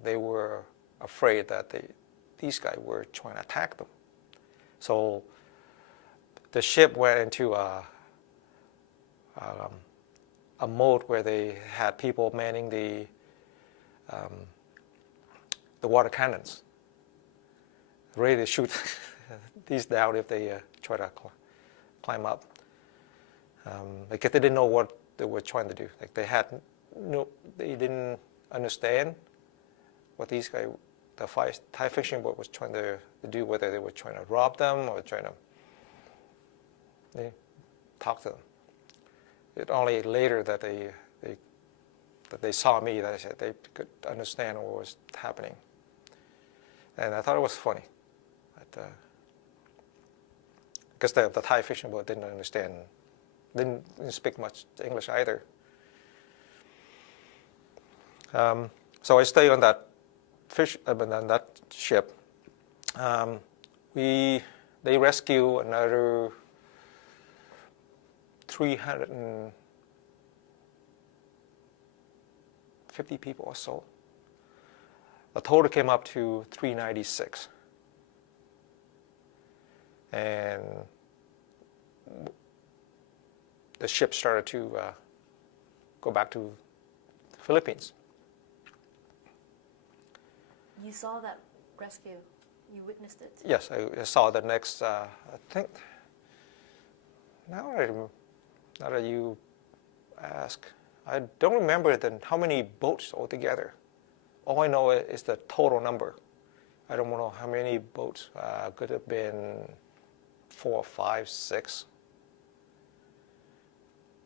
they were afraid that these guys were trying to attack them. So the ship went into a mode where they had people manning the water cannons, ready to shoot these down if they try to climb up. Like they didn't know what they were trying to do. Like they didn't understand what these guys, the Thai fishing boat, was trying to do. Whether they were trying to rob them or trying to talk to them. It only later that they saw me that I said they could understand what was happening, and I thought it was funny. Because the Thai fishing boat didn't understand, didn't speak much English either. So I stayed on that that ship. They rescue another 350 people or so. The total came up to 396. And the ship started to go back to the Philippines. You saw that rescue. You witnessed it. Yes, I saw the next. I think now that you ask, I don't remember how many boats altogether. All I know is the total number. I don't know how many boats. Could have been 4, 5, 6.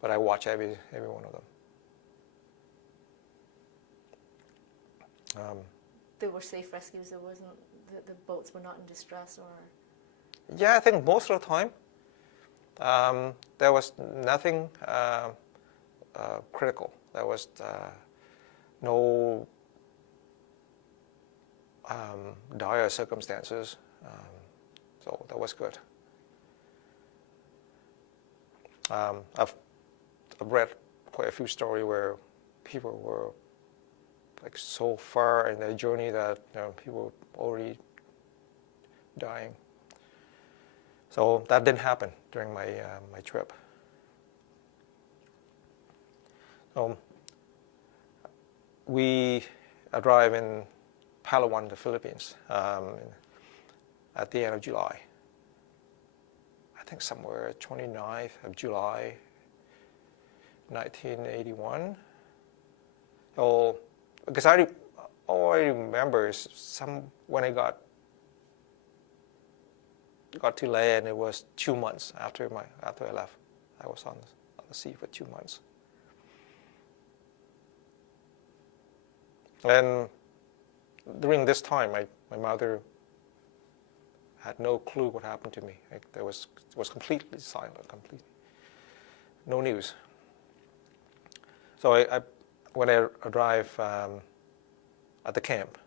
But I watch every one of them. They were safe rescues. There wasn't the boats were not in distress or. Yeah, I think most of the time there was nothing critical. There was no dire circumstances, so that was good. I've read quite a few stories where people were like so far in their journey that people were already dying. So that didn't happen during my my trip. We arrived in Palawan, the Philippines, at the end of July. I think somewhere 29th of July, 1981. So, because all I remember is when I got to land, it was 2 months after I left. I was on the sea for 2 months. And during this time, my mother had no clue what happened to me. It was completely silent, no news. So when I arrived at the camp,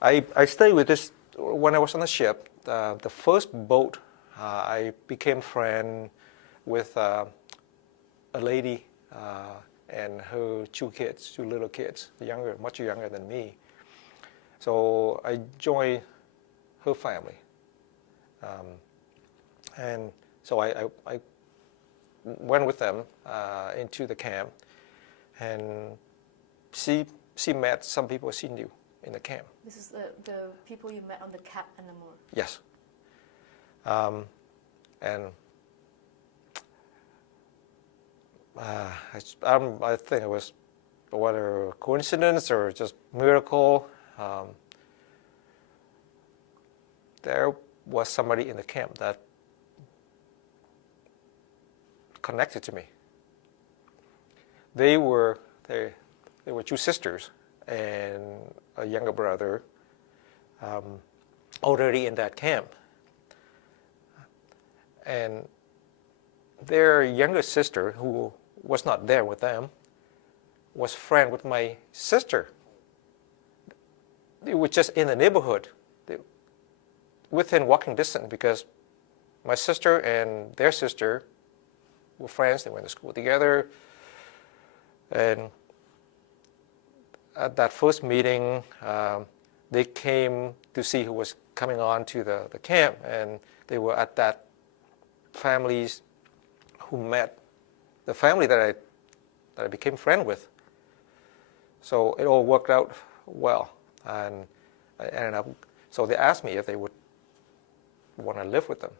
I stayed with this. When I was on the ship, the first boat, I became friend with a lady and her 2 little kids, much younger than me. So I joined her family, and so I went with them into the camp, and she met some people she knew in the camp. This is the people you met on the cat animal. Yes, and I think it was whether a coincidence or just miracle. There was somebody in the camp that connected to me. They were 2 sisters and a younger brother already in that camp. And their younger sister, who was not there with them, was friend with my sister. They were just in the neighborhood, within walking distance, because my sister and their sister were friends. They went to school together. And at that first meeting, they came to see who was coming on to the camp, and they were at that families who met the family that I became friend with. So it all worked out well, and I ended up. So they asked me if they would want to live with them.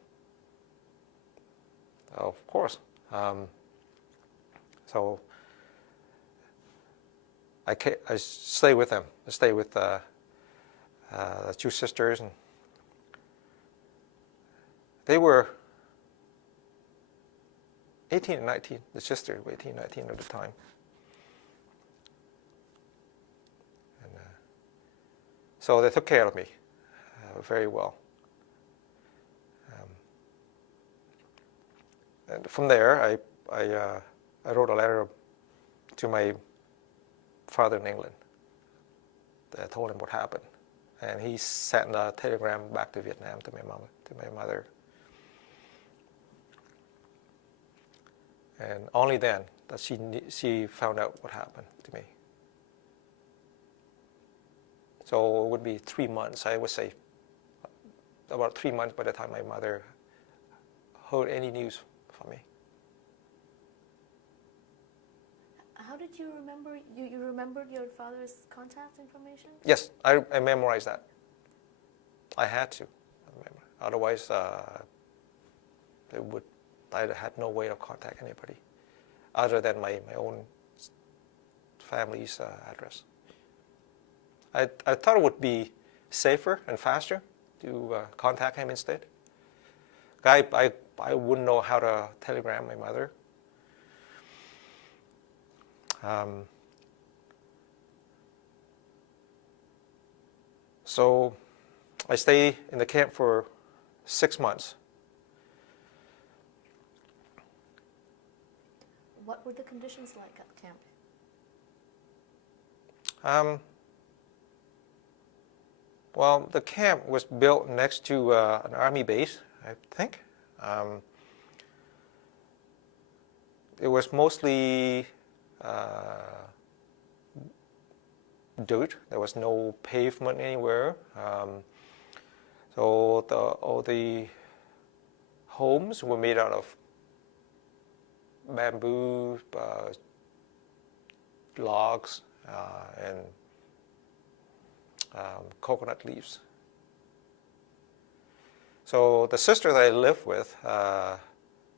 Of course. So I stay with them. I stay with the 2 sisters, and they were 18 and 19. The sisters were 18 and 19 at the time. And so they took care of me very well. And from there, I wrote a letter to my father in England. I told him what happened, and he sent a telegram back to Vietnam to my mother. And only then that she found out what happened to me. So it would be 3 months, I would say, about 3 months by the time my mother heard any news from me. how did you remember? You remembered your father's contact information? Yes, I memorized that. I had to remember. Otherwise, I had no way of contacting anybody other than my own family's address. I thought it would be safer and faster to contact him instead. I wouldn't know how to telegram my mother. So I stayed in the camp for 6 months. What were the conditions like at camp? Well, the camp was built next to an army base, I think. It was mostly dirt. There was no pavement anywhere. So all the homes were made out of bamboo, logs, and coconut leaves. So the sister that I lived with,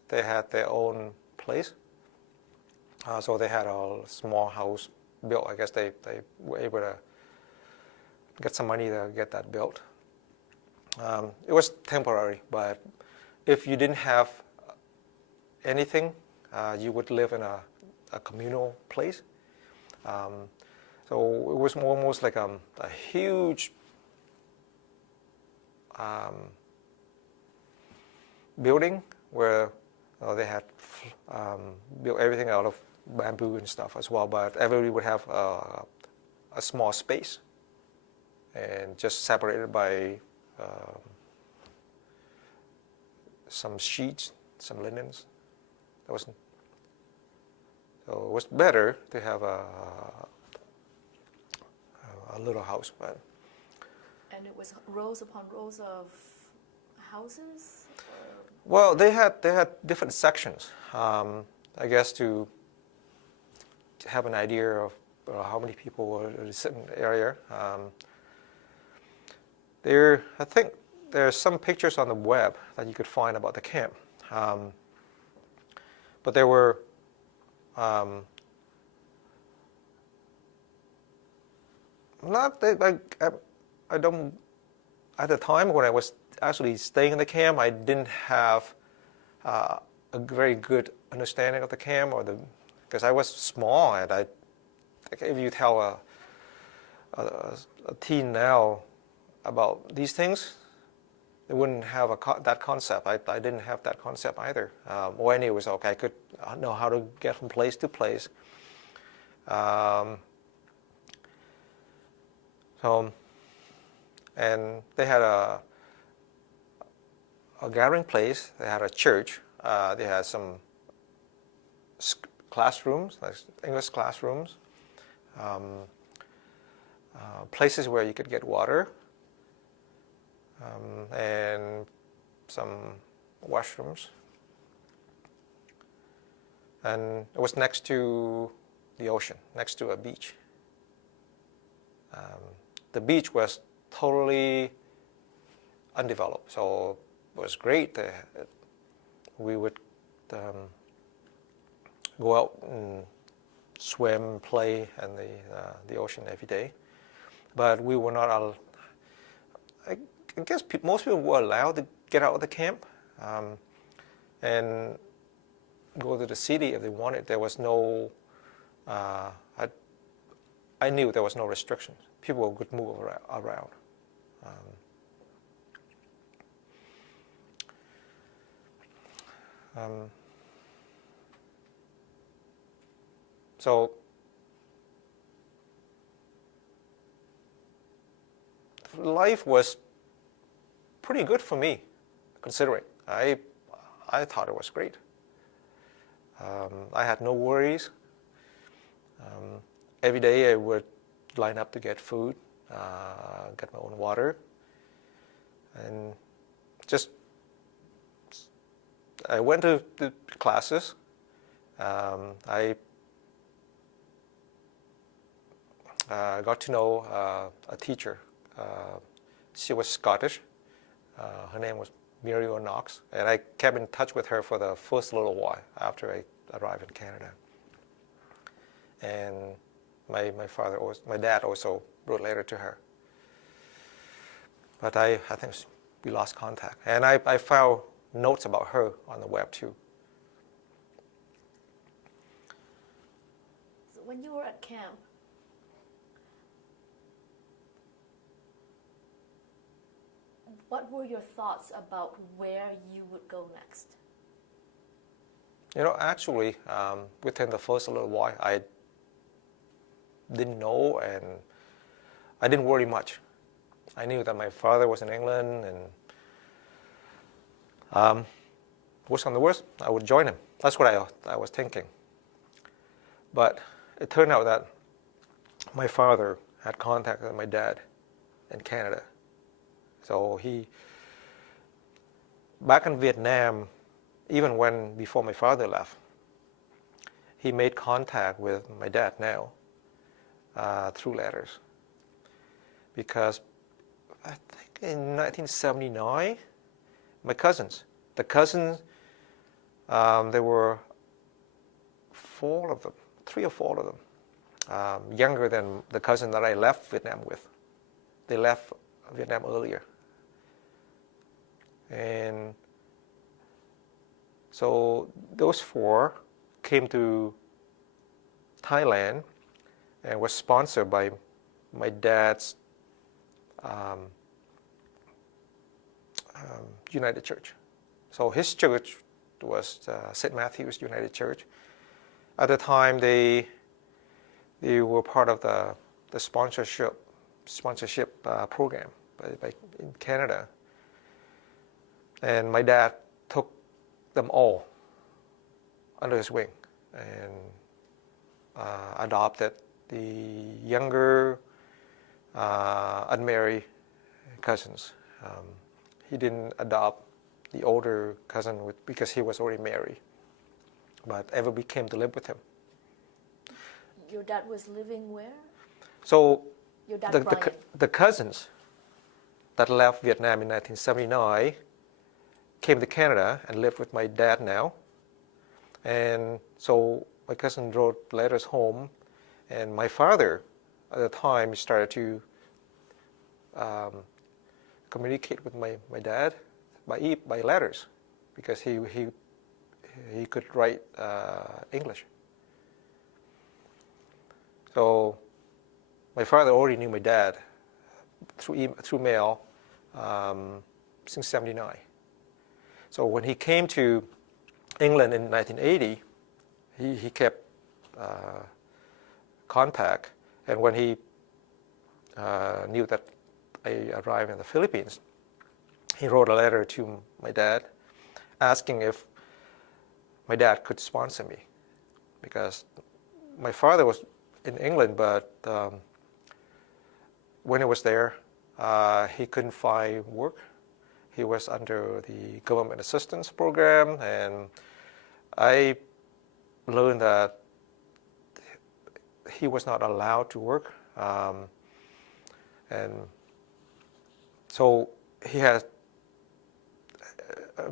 they had their own place. So they had a small house built. I guess they were able to get some money to get that built. It was temporary, but if you didn't have anything, you would live in a communal place. So it was almost like a huge building where they had built everything out of bamboo and stuff as well, but everybody would have a small space and just separated by some sheets, some linens. So it was better to have a little house, but. And it was rows upon rows of houses? Or? Well, they had different sections. I guess to have an idea of how many people were in a certain area. I think there's some pictures on the web that you could find about the camp. But there were I don't. At the time when I was actually staying in the camp, I didn't have a very good understanding of the camp, because I was small, and if you tell a teen now about these things, they wouldn't have that concept. I didn't have that concept either. All I knew was, okay, I could know how to get from place to place. And they had a gathering place. They had a church. They had some classrooms, like English classrooms, places where you could get water, and some washrooms. And it was next to the ocean, next to a beach. The beach was totally undeveloped, so it was great. We would go out and swim, play in the ocean every day, but we were not. I guess most people were allowed to get out of the camp and go to the city if they wanted. There was no. I knew there was no restrictions. People could move around. So life was pretty good for me, considering. I thought it was great. I had no worries. Every day I would line up to get food, get my own water, and I went to the classes. I got to know a teacher. She was Scottish. Her name was Muriel Knox, and I kept in touch with her for the first little while after I arrived in Canada. And my dad also wrote a letter to her. But I think we lost contact. And I found notes about her on the web too. So when you were at camp, what were your thoughts about where you would go next? You know, actually, within the first little while, I didn't know, and I didn't worry much. I knew that my father was in England, and worst on the worst, I would join him. That's what I was thinking. But it turned out that my father had contacted my dad in Canada. So back in Vietnam, even before my father left, he made contact with my dad now through letters. Because I think in 1979, my cousins, there were 4 of them, 3 or 4 of them, younger than the cousin that I left Vietnam with. They left Vietnam earlier. And so those 4 came to Thailand and was sponsored by my dad's United Church. So his church was St. Matthew's United Church. At the time, they were part of the sponsorship program in Canada. And my dad took them all under his wing and adopted the younger unmarried cousins. He didn't adopt the older cousin because he was already married, but everybody came to live with him. Your dad was living where? So Your dad the cousins that left Vietnam in 1979 came to Canada and lived with my dad now. And so my cousin wrote letters home, and my father at the time started to communicate with my dad by letters, because he could write English. So my father already knew my dad through mail since '79. So when he came to England in 1980, he kept contact. And when he knew that I arrived in the Philippines, he wrote a letter to my dad asking if my dad could sponsor me, because my father was in England, but when he was there, he couldn't find work. He was under the government assistance program, and I learned that he was not allowed to work. And so he has,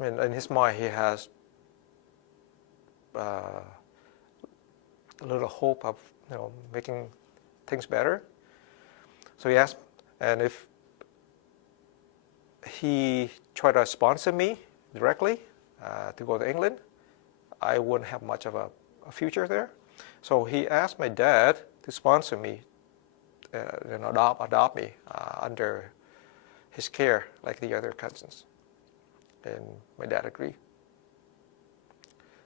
in his mind, he has a little hope of, making things better. So he asked, and if he tried to sponsor me directly to go to England, I wouldn't have much of a future there. So he asked my dad to sponsor me, adopt me under his care, like the other cousins. And my dad agreed.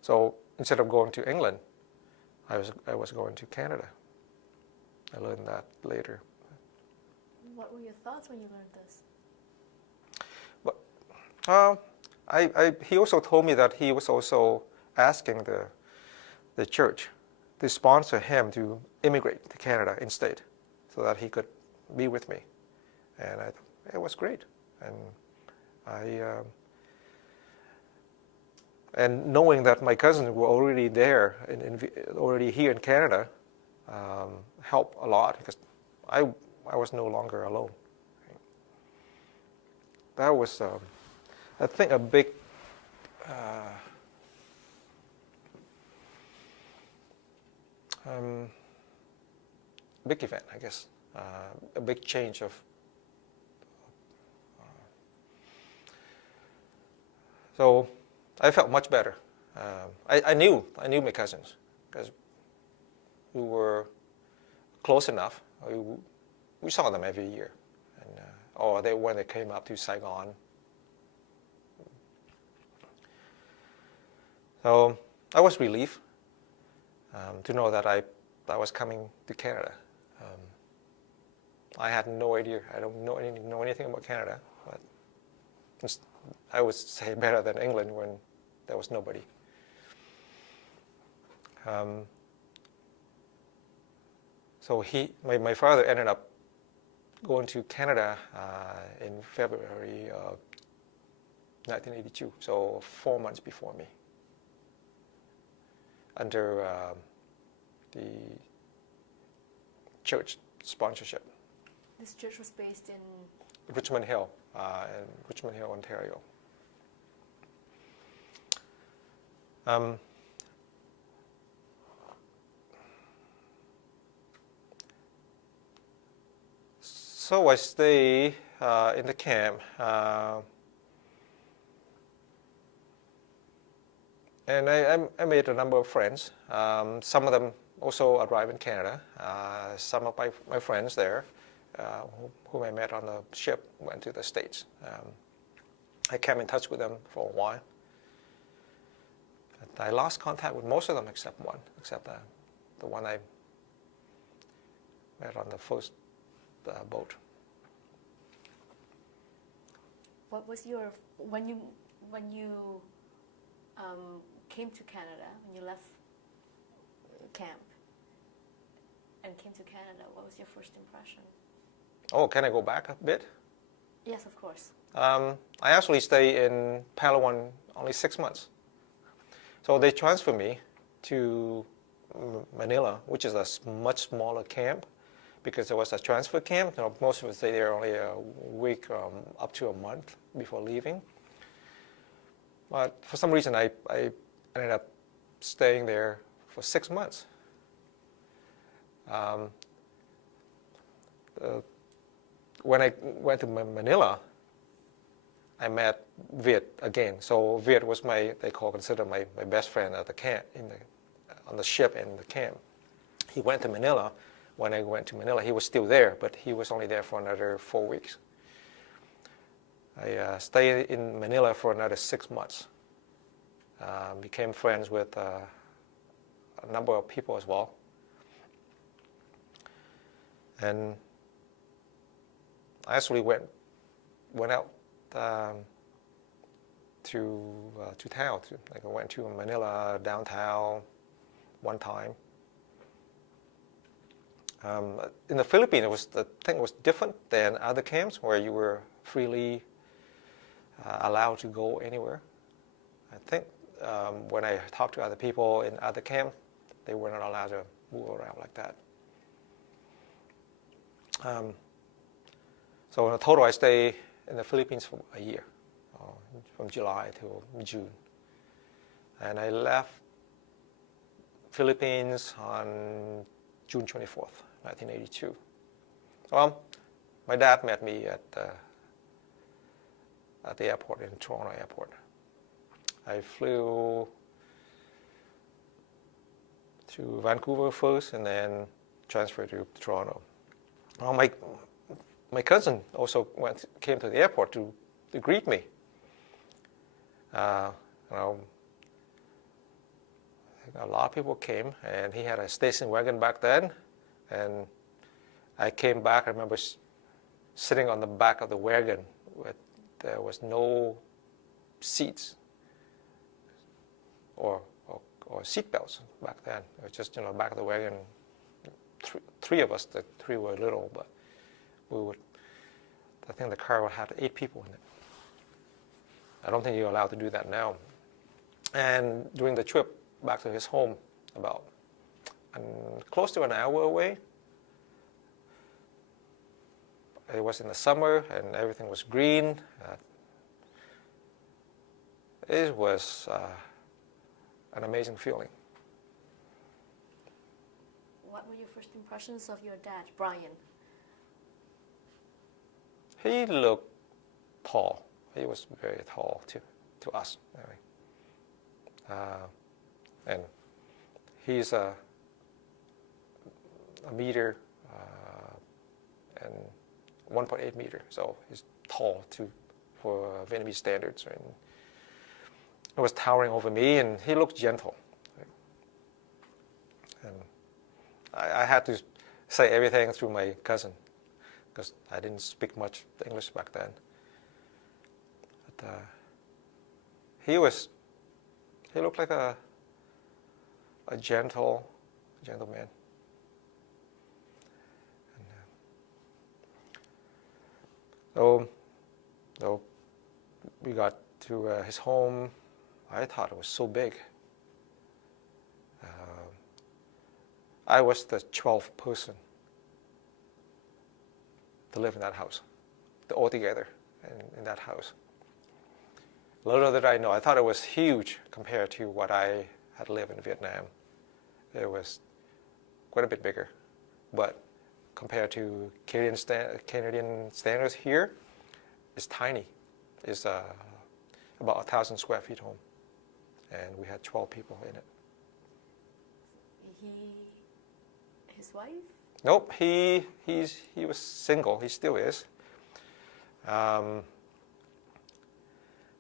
So instead of going to England, I was going to Canada. I learned that later. What were your thoughts when you learned this? He also told me that he was also asking the church to sponsor him to immigrate to Canada instead, so that he could be with me. And I thought it was great. And and knowing that my cousins were already there, already here in Canada, helped a lot, because I was no longer alone. That was, I think, a big big event, I guess, a big change of. So I felt much better. I knew my cousins because we were close enough. We saw them every year, and when they came up to Saigon. So I was relieved to know that I was coming to Canada. I had no idea. I don't know anything about Canada, but I would say better than England when there was nobody. So my father ended up going to Canada in February of 1982, so 4 months before me, under the church sponsorship. This church was based in Richmond Hill, in Richmond Hill, Ontario. So I stay in the camp, and I made a number of friends. Some of them also arrived in Canada. Some of my friends there, whom I met on the ship, went to the States. I came in touch with them for a while. But I lost contact with most of them except one, the one I met on the first boat. What was your when you came to Canada, when you left camp and came to Canada? What was your first impression? Oh, can I go back a bit? Yes, of course. I actually stayed in Palawan only 6 months. So they transferred me to Manila, which is a much smaller camp, because it was a transfer camp. You know, most of us stay there only a week, up to a month before leaving. But for some reason, I ended up staying there for 6 months. When I went to Manila, I met Viet again. So Viet was considered my best friend at the camp, on the ship in the camp. He went to Manila. When I went to Manila, he was still there, but he was only there for another 4 weeks. I stayed in Manila for another 6 months. Became friends with a number of people as well. And I actually went out to town. I went to Manila downtown one time. In the Philippines, the thing was different than other camps where you were freely allowed to go anywhere. I think when I talked to other people in other camps, they were not allowed to move around like that. So in total, I stayed in the Philippines for a year, from July till June. And I left Philippines on June 24th, 1982. Well, my dad met me at the airport, in Toronto airport. I flew to Vancouver first and then transferred to Toronto. Well, my cousin also came to the airport to greet me. A lot of people came, and he had a station wagon back then. And I came back. I remember sitting on the back of the wagon. There was no seats or seat belts back then. It was just back of the wagon. Three of us. The three were little, but I think the car would have 8 people in it. I don't think you're allowed to do that now. And during the trip back to his home, about close to an hour away, it was in the summer and everything was green. It was an amazing feeling. What were your first impressions of your dad, Brian? He looked tall. He was very tall to us. And he's a meter and 1.8 meter, so he's tall for Vietnamese standards. And he was towering over me, and he looked gentle. And I had to say everything through my cousin, because I didn't speak much English back then. But he looked like a gentleman. And, so we got to his home. I thought it was so big. I was the 12th person to live in that house, all together in that house. Little did I know, I thought it was huge compared to what I had lived in Vietnam. It was quite a bit bigger, but compared to Canadian standards here, it's tiny. It's about 1,000 square feet home, and we had 12 people in it. His wife? Nope, he was single. He still is.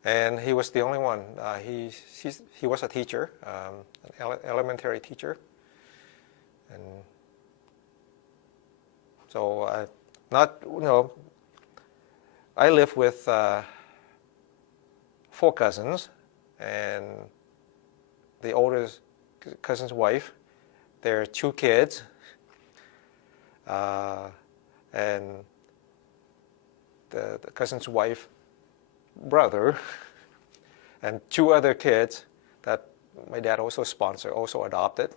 And he was the only one. He was a teacher, an elementary teacher, and so I live with 4 cousins, and the oldest cousin's wife. There are 2 kids, and the cousin's wife, brother, and 2 other kids that my dad also sponsored, also adopted.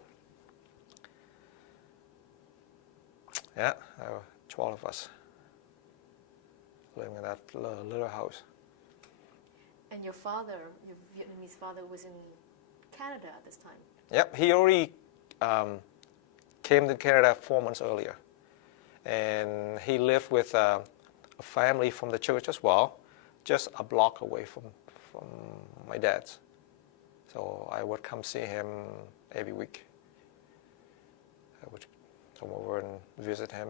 Yeah, 12 of us living in that little house. And your father, your Vietnamese father, was in Canada at this time? Yep, he already came to Canada 4 months earlier. And he lived with a family from the church as well, just a block away from my dad's. So I would come see him every week. I would come over and visit him.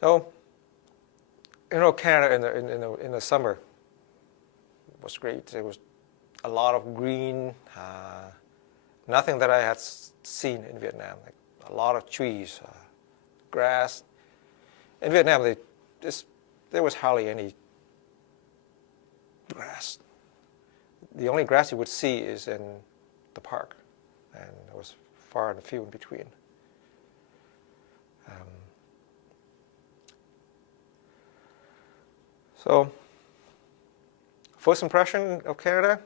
So, Canada in the summer was great. There was a lot of green, nothing that I had seen in Vietnam. Like a lot of trees, grass. In Vietnam, there was hardly any grass. The only grass you would see is in the park, and it was far and few in between. So, first impression of Canada,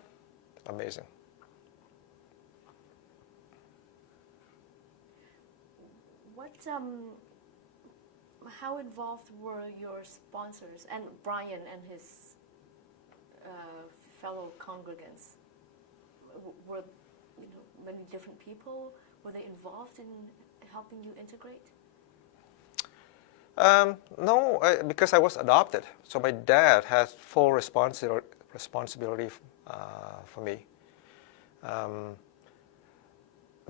amazing. How involved were your sponsors and Brian and his fellow congregants? Were many different people? Were they involved in helping you integrate? No, because I was adopted, so my dad has full responsibility for me.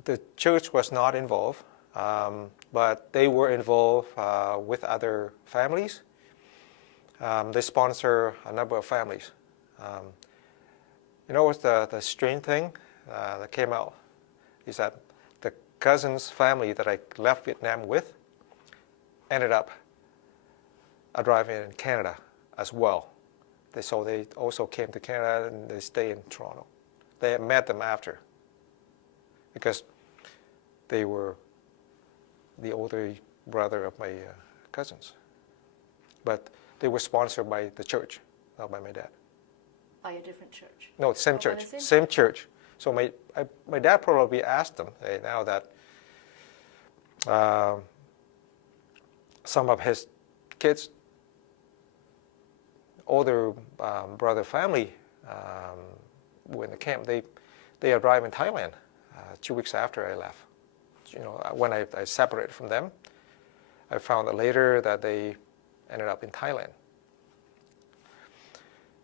The church was not involved, but they were involved with other families. They sponsor a number of families. What's the strange thing that came out is that the cousin's family that I left Vietnam with ended up arriving in Canada as well. So they also came to Canada and they stay in Toronto. They met them after because they were the older brother of my cousins. But they were sponsored by the church, not by my dad. By a different church? No, same church. Same church. So my dad probably asked them, hey, now that some of his kids, older brother family, were in the camp. They arrived in Thailand 2 weeks after I left. You know, when I separated from them, I found out later that they ended up in Thailand.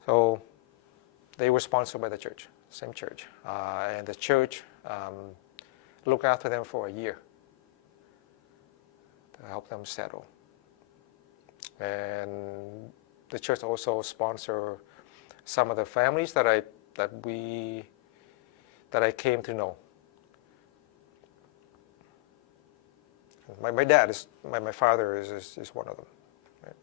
So they were sponsored by the church, same church, and the church looked after them for a year to help them settle. And the church also sponsored some of the families that I came to know. My dad is my father is one of them. Right?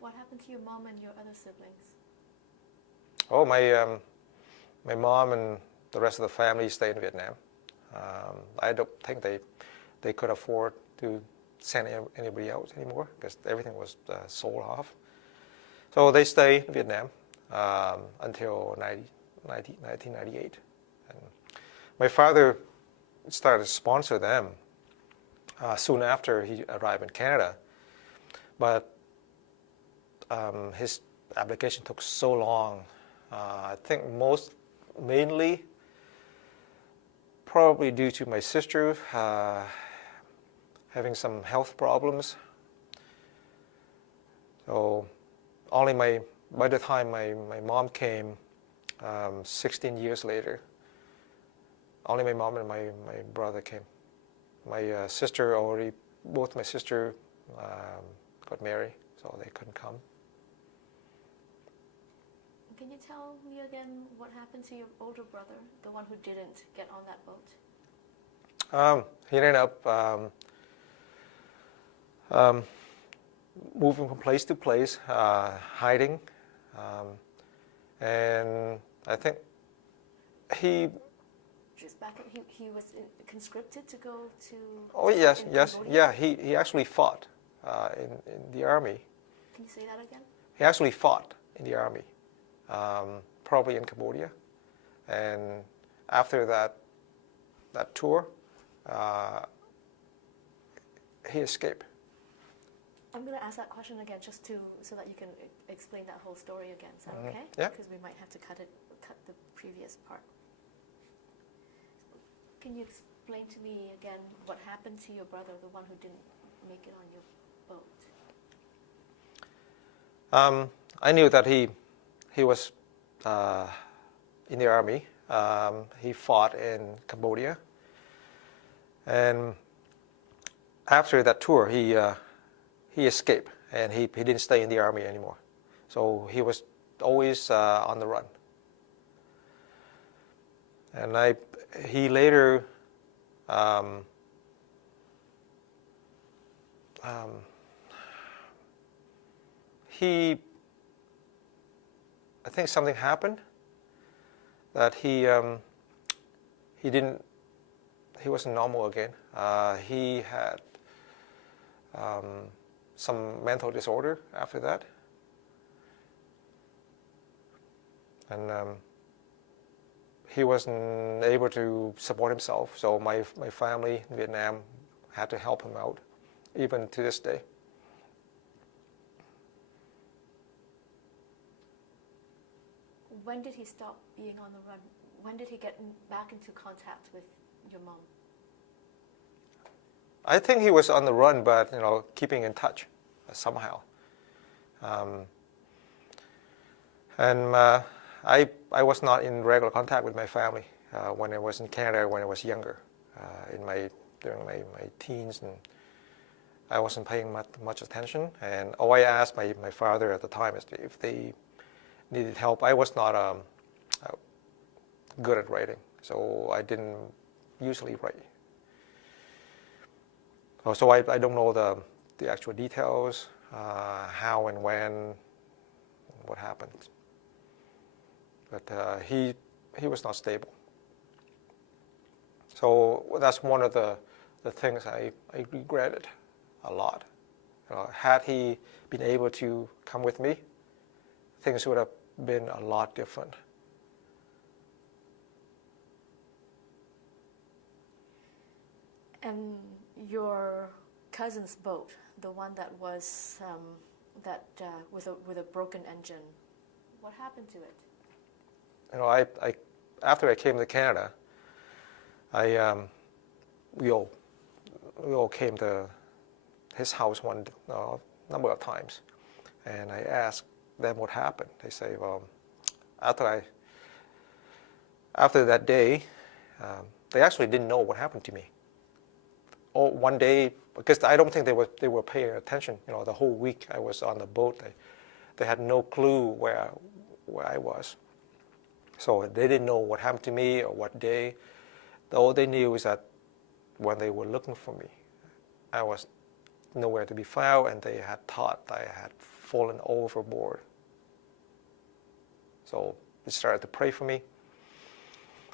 What happened to your mom and your other siblings? Oh, my mom and the rest of the family stayed in Vietnam. I don't think they could afford to send anybody out anymore because everything was sold off. So they stayed in Vietnam until 1998. And my father started to sponsor them soon after he arrived in Canada, but his application took so long. I think mainly probably due to my sister having some health problems. So by the time my mom came 16 years later, only my mom and my brother came. My sister both my sister got married, so they couldn't come. Can you tell me again what happened to your older brother, the one who didn't get on that boat? He ended up moving from place to place, hiding, and I think he. Just back up, he was conscripted to go to. Oh yes, yeah. He actually fought in the army. Can you say that again? He actually fought in the army, probably in Cambodia, and after that tour, he escaped. I'm going to ask that question again, just so that you can explain that whole story again. Is that okay? Yeah. Because we might have to cut the previous part. Can you explain to me again what happened to your brother, the one who didn't make it on your boat? I knew that he was in the army. He fought in Cambodia, and after that tour, he escaped, and he didn't stay in the army anymore. So he was always on the run. And he later I think something happened that he wasn't normal again. He had some mental disorder after that, and he wasn't able to support himself. So my family in Vietnam had to help him out, even to this day. When did he stop being on the run? When did he get back into contact with your mom? I think he was on the run, but keeping in touch somehow. And I was not in regular contact with my family when I was in Canada, when I was younger, during my teens, and I wasn't paying much attention. And all I asked my father at the time is if they needed help. I was not good at writing, so I didn't usually write. So I don't know the actual details, how and when, what happened. But he was not stable. So that's one of the things I regretted a lot. Had he been able to come with me, things would have been a lot different. And your cousin's boat, the one that was with a broken engine, what happened to it? You know, I after I came to Canada, we all came to his house one number of times, and I asked them what happened. They say, well, after that day, they actually didn't know what happened to me. Oh, one day, because I don't think they were paying attention. You know, the whole week I was on the boat, they had no clue where I was. So they didn't know what happened to me or what day. All they knew is that when they were looking for me, I was nowhere to be found, and they had thought I had fallen overboard. So they started to pray for me.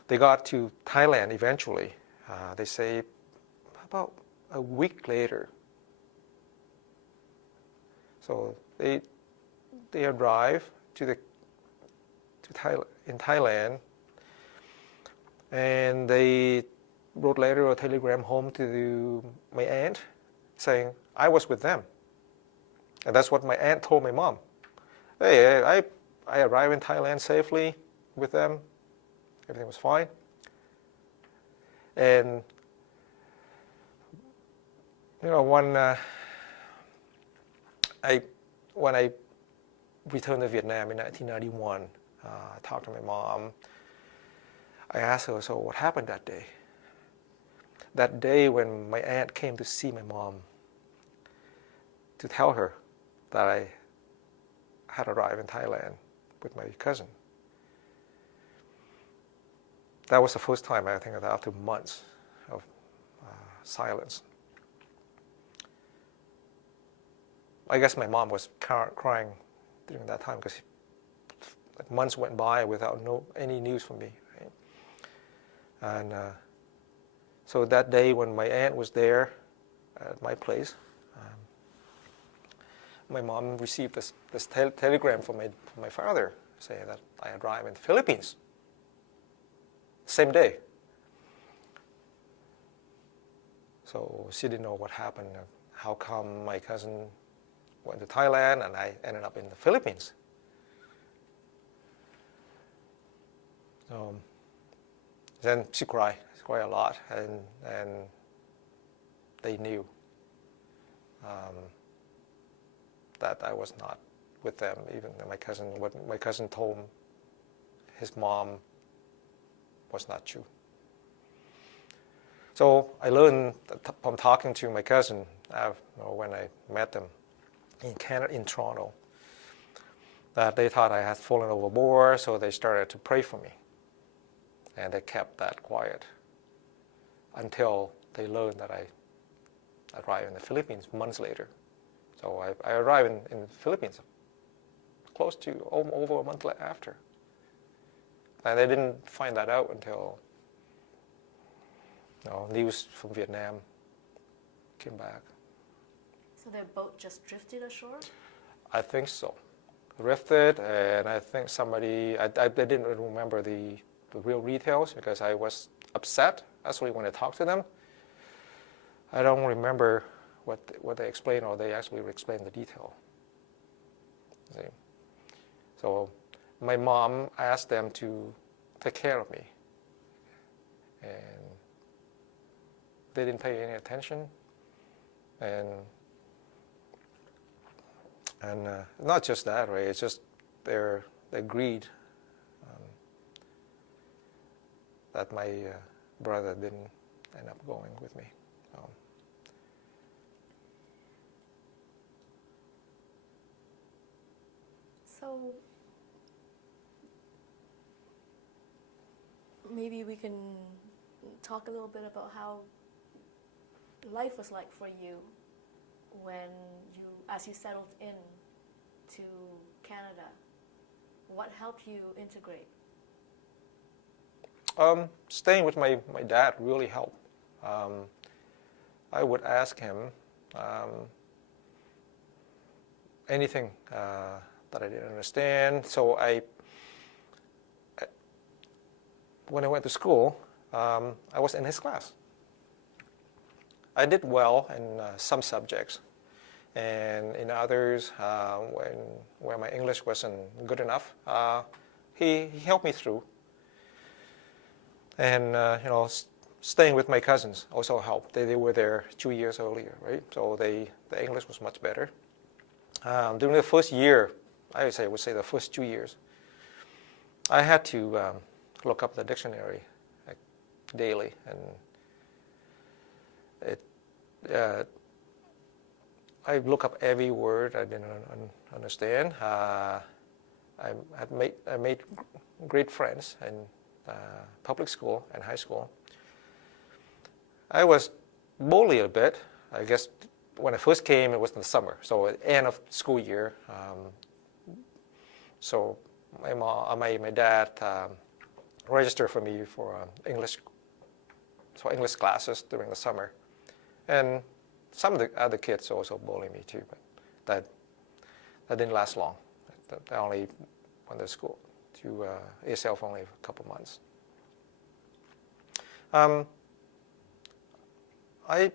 They got to Thailand eventually. They say about a week later. So they arrived in Thailand, and they wrote letter or telegram home to my aunt saying I was with them. And that's what my aunt told my mom. Hey, I arrived in Thailand safely with them. Everything was fine. And you know, when I returned to Vietnam in 1991, I talked to my mom. I asked her, so what happened that day? That day when my aunt came to see my mom to tell her that I had arrived in Thailand with my cousin. That was the first time, I think, after months of silence. I guess my mom was crying during that time because months went by without any news from me. Right? And so that day when my aunt was there at my place, my mom received this telegram from my father saying that I arrived in the Philippines. Same day. So she didn't know what happened. How come my cousin went to Thailand and I ended up in the Philippines? Then she cried a lot, and they knew that I was not with them. Even what my cousin told his mom was not true. So I learned from talking to my cousin when I met them in Canada, in Toronto, that they thought I had fallen overboard, so they started to pray for me. And they kept that quiet until they learned that I arrived in the Philippines months later. So I arrived in the Philippines close to over a month after. And they didn't find that out until news from Vietnam came back. So their boat just drifted ashore? I think so. Drifted, and I think somebody, I didn't remember the real details because I was upset actually when I talked to them. I don't remember what they explained, or they actually explained the detail. See? So my mom asked them to take care of me, and they didn't pay any attention, and not just that, right? It's just their greed that my brother didn't end up going with me. So maybe we can talk a little bit about how life was like for you as you settled in to Canada. What helped you integrate? Staying with my dad really helped. I would ask him anything that I didn't understand. So when I went to school, I was in his class. I did well in some subjects, and in others, where my English wasn't good enough, he helped me through. And staying with my cousins also helped. They were there 2 years earlier, right? So the English was much better. During the first year, I would say the first 2 years, I had to look up the dictionary daily, and I look up every word I didn't understand. I made great friends in public school and high school. I was bullied a bit. I guess when I first came, it was in the summer, so at the end of school year. So my dad registered for me for English classes during the summer, and some of the other kids also bullied me too, but that didn't last long. I only went to school to ASL for only a couple months. I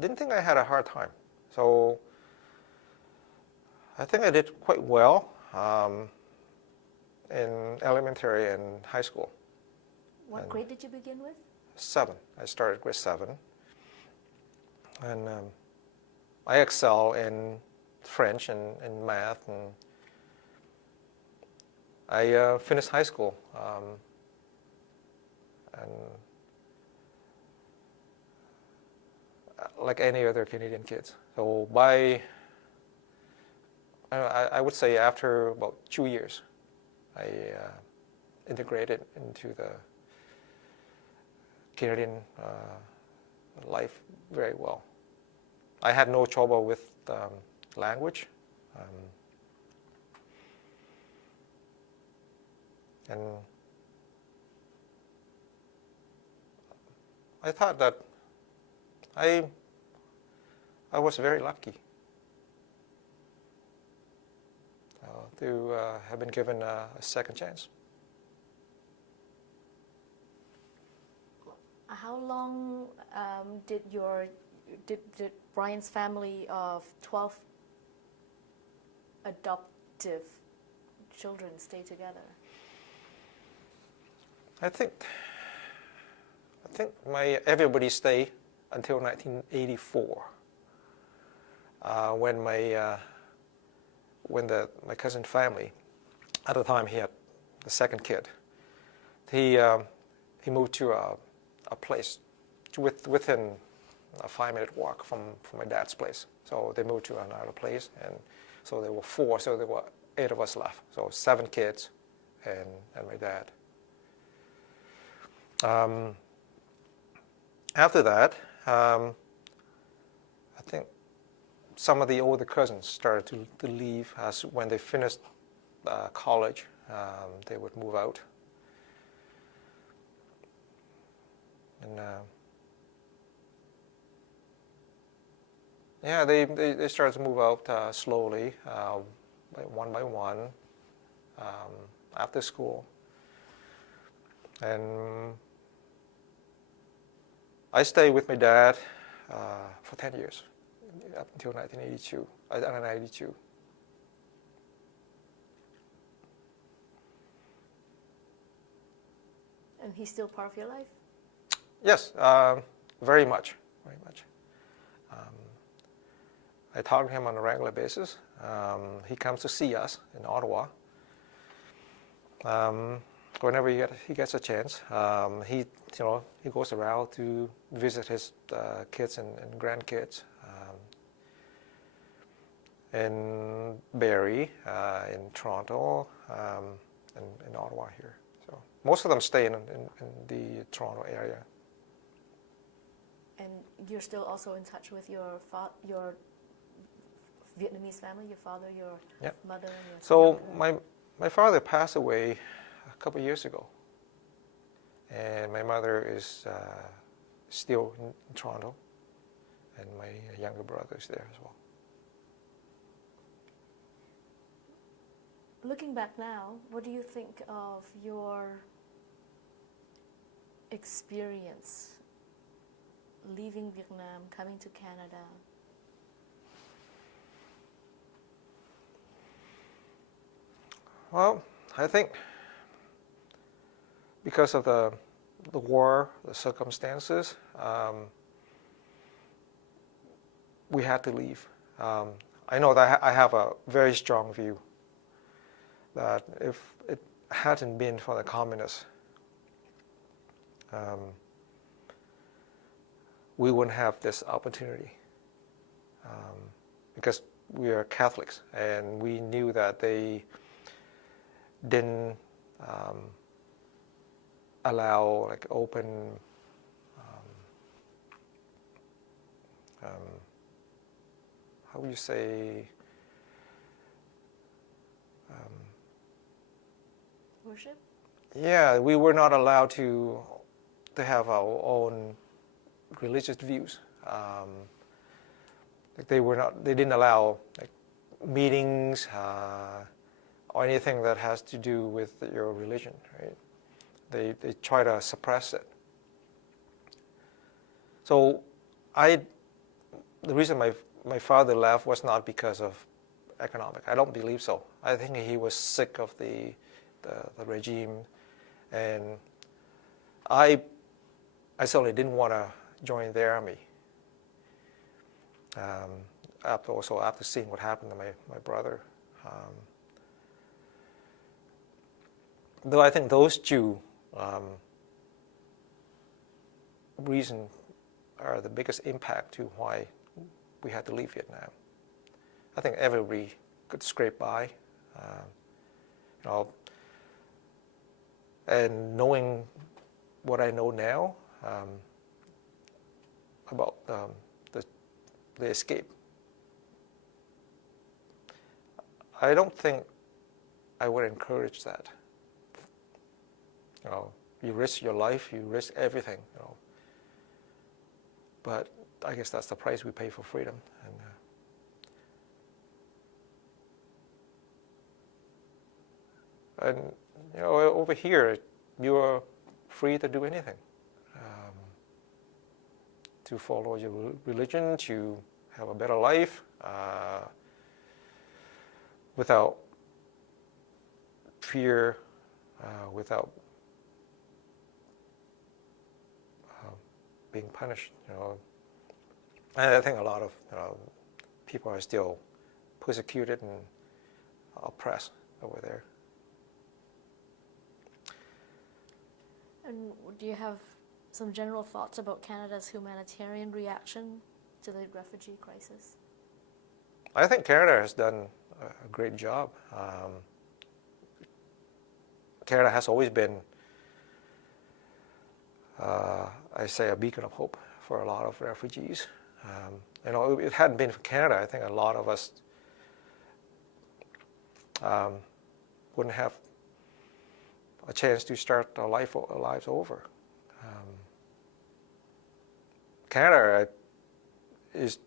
didn't think I had a hard time, so I think I did quite well in elementary and high school. What grade did you begin with? 7. I started grade 7. And I excel in French and math. And I finished high school. And like any other Canadian kids. So I would say after about 2 years, I integrated into the Canadian life very well. I had no trouble with language. And I thought that I was very lucky to have been given a second chance. How long did Brian's family of 12 adoptive children stay together? I think everybody stayed until 1984, when my cousin family, at the time he had the second kid, he moved to a place within a 5-minute walk from my dad's place. So they moved to another place, and so there were 4, so there were 8 of us left. So 7 kids and my dad. After that, I think some of the older cousins started to leave. As when they finished college, they would move out. And yeah, they started to move out slowly, by one, after school. And I stayed with my dad for 10 years, up until 1992. And he's still part of your life? Yes, very much, very much. I talk to him on a regular basis. He comes to see us in Ottawa. Whenever he gets a chance, he goes around to visit his kids and grandkids in Barrie, in Toronto, and in Ottawa here. So most of them stay in the Toronto area. And you're still also in touch with your Vietnamese family, your father, your mother, and your So my father passed away a couple of years ago, and my mother is still in Toronto, and my younger brother is there as well. Looking back now, what do you think of your experience leaving Vietnam, coming to Canada? Well, I think because of the war, the circumstances, we had to leave. I know that I have a very strong view that if it hadn't been for the communists, we wouldn't have this opportunity, because we are Catholics and we knew that they didn't allow like open how would you say Worship? yeah, we were not allowed to have our own religious views. Like they didn't allow like meetings or anything that has to do with your religion, right? They try to suppress it. So the reason my father left was not because of economic. I don't believe so. I think he was sick of the regime, and I certainly didn't want to join the army. After seeing what happened to my brother. Though I think those two reasons are the biggest impact to why we had to leave Vietnam. I think everybody could scrape by, and knowing what I know now about the escape, I don't think I would encourage that. You risk your life, you risk everything. But I guess that's the price we pay for freedom. And over here, you are free to do anything, to follow your religion, to have a better life, without fear, without being punished. And I think a lot of people are still persecuted and oppressed over there. And do you have some general thoughts about Canada's humanitarian reaction to the refugee crisis? I think Canada has done a great job. Canada has always been, I say, a beacon of hope for a lot of refugees. If it hadn't been for Canada, I think a lot of us wouldn't have a chance to start our lives over. Canada is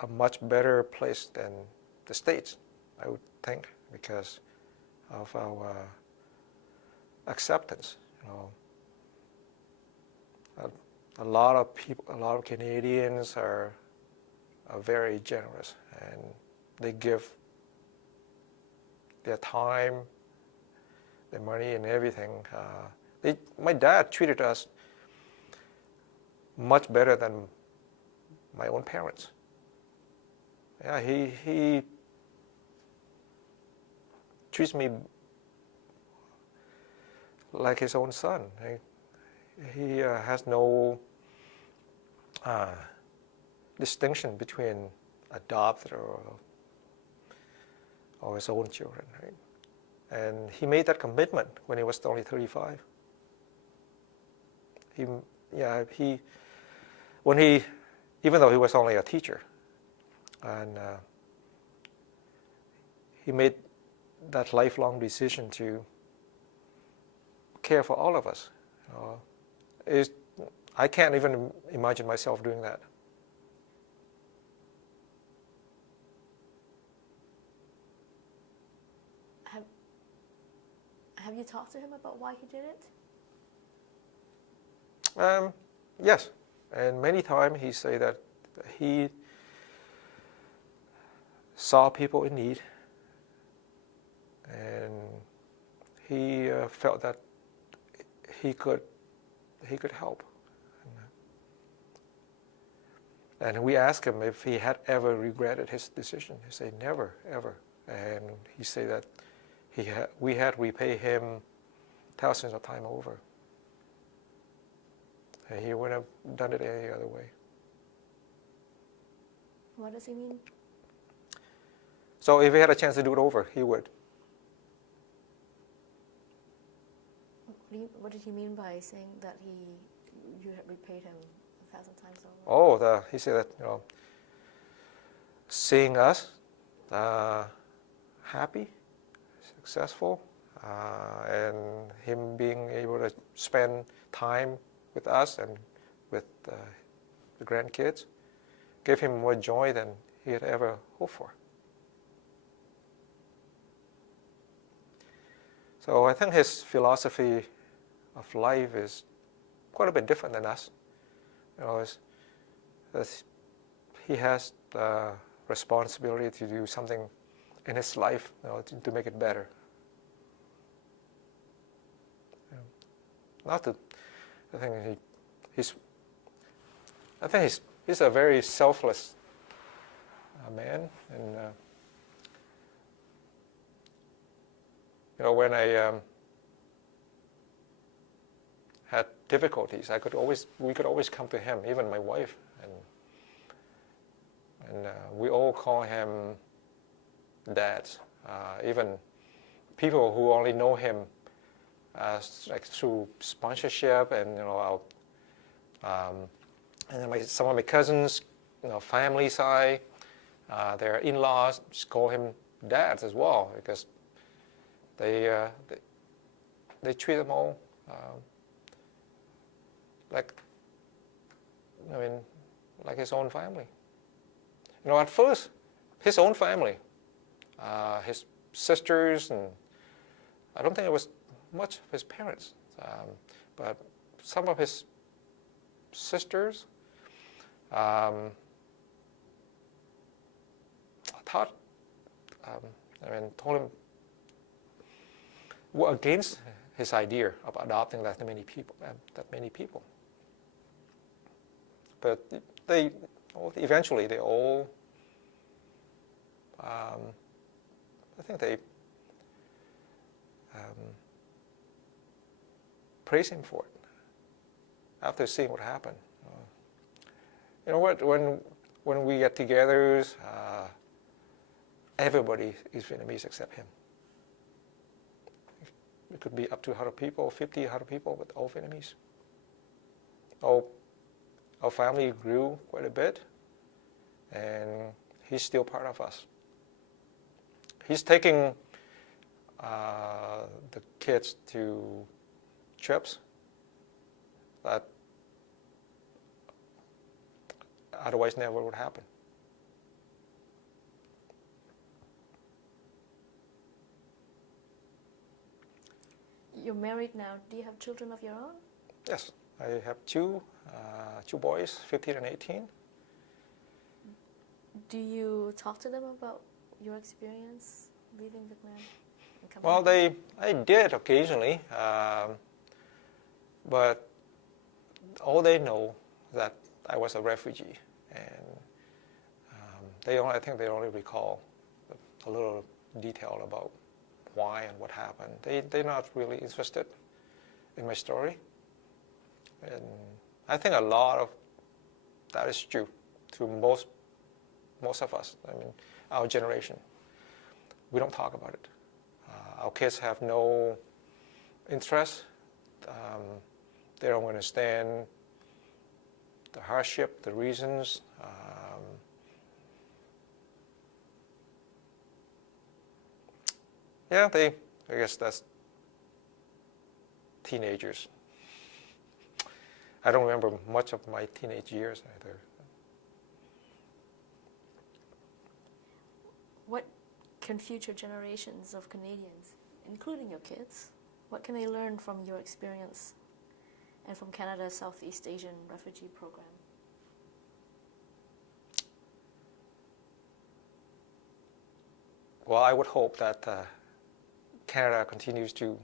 a much better place than the States, I would think, because of our acceptance. A lot of people, a lot of Canadians are very generous, and they give their time, their money, and everything. My dad treated us much better than my own parents. Yeah, he treats me like his own son. He has no distinction between adopted or his own children, right? And he made that commitment when he was only 35. Even though he was only a teacher, and he made that lifelong decision to care for all of us. I can't even imagine myself doing that. Have you talked to him about why he did it? Yes, and many times he say that he saw people in need, and he felt that he could help. And we asked him if he had ever regretted his decision. He said never, ever. And he said that we had repaid him thousands of times over. And he wouldn't have done it any other way. What does he mean? So if he had a chance to do it over, he would. What did he mean by saying that you had repaid him 1,000 times over? Oh, he said that, seeing us happy, successful, and him being able to spend time with us and with the grandkids gave him more joy than he had ever hoped for. So I think his philosophy of life is quite a bit different than us. He has the responsibility to do something in his life, to make it better. I think he's a very selfless man, and when I had difficulties, we could always come to him, even my wife, and we all call him Dad. Even people who only know him like through sponsorship, and and then some of my cousins, family side, their in-laws just call him Dad as well, because they treat them all like his own family. At first, his own family, his sisters, and I don't think it was much of his parents, but some of his sisters told him were against his idea of adopting that many people. But eventually they all, I think they praise him for it after seeing what happened. When we get together, everybody is Vietnamese except him. It could be up to 100 people, 50, 100 people, but all Vietnamese. Our family grew quite a bit, and he's still part of us. He's taking the kids to trips that otherwise never would happen. You're married now. Do you have children of your own? Yes, I have two boys, 15 and 18. Do you talk to them about your experience leaving Vietnam and coming Well, here? I did occasionally, but all they know that I was a refugee, and I think they only recall a little detail about why and what happened. They're not really interested in my story, and I think a lot of that is true to most of us. Our generation. We don't talk about it. Our kids have no interest. They don't understand the hardship, the reasons. I guess that's teenagers. I don't remember much of my teenage years either. What can future generations of Canadians, including your kids, what can they learn from your experience and from Canada's Southeast Asian Refugee Program? Well, I would hope that Canada continues to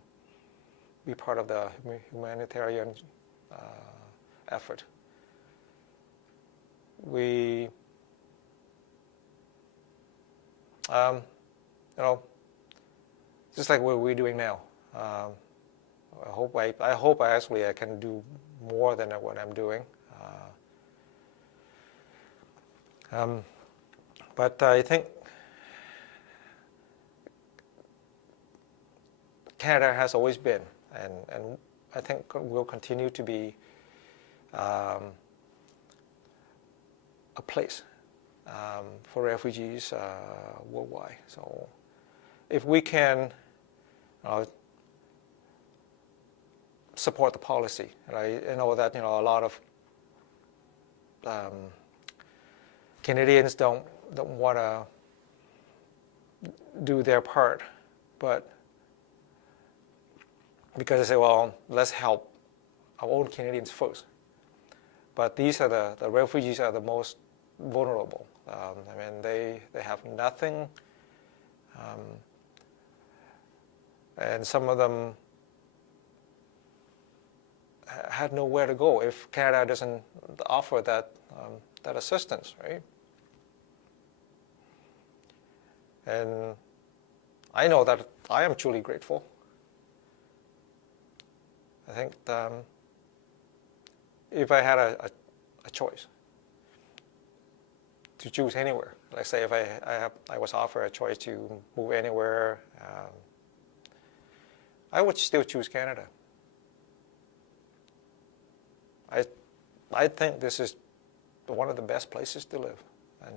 be part of the humanitarian effort. We, just like what we're doing now. I hope I can do more than what I'm doing. But I think Canada has always been, and I think will continue to be a place for refugees worldwide. So if we can support the policy, right? I know that a lot of Canadians don't want to do their part, but because they say, well, let's help our own Canadians first. But these are the refugees are the most vulnerable. I mean, they have nothing, and some of them had nowhere to go if Canada doesn't offer that assistance, right? And I know that I am truly grateful. I think if I had a choice to choose anywhere, like say if I was offered a choice to move anywhere, I would still choose Canada. I think this is one of the best places to live, and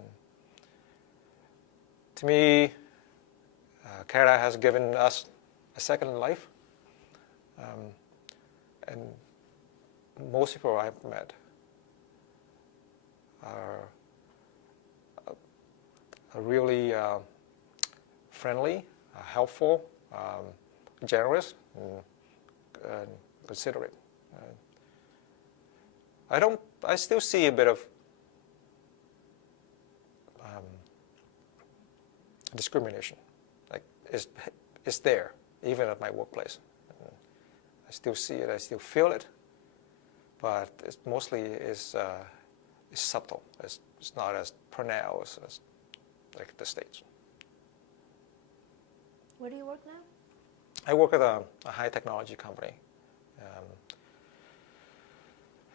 to me, Canada has given us a second life. And most people I've met are really friendly, helpful, generous, and considerate. I still see a bit of discrimination. Like it's there, even at my workplace. I still see it, I still feel it, but it mostly is subtle. It's not as pronounced as like the States. Where do you work now? I work at a high technology company,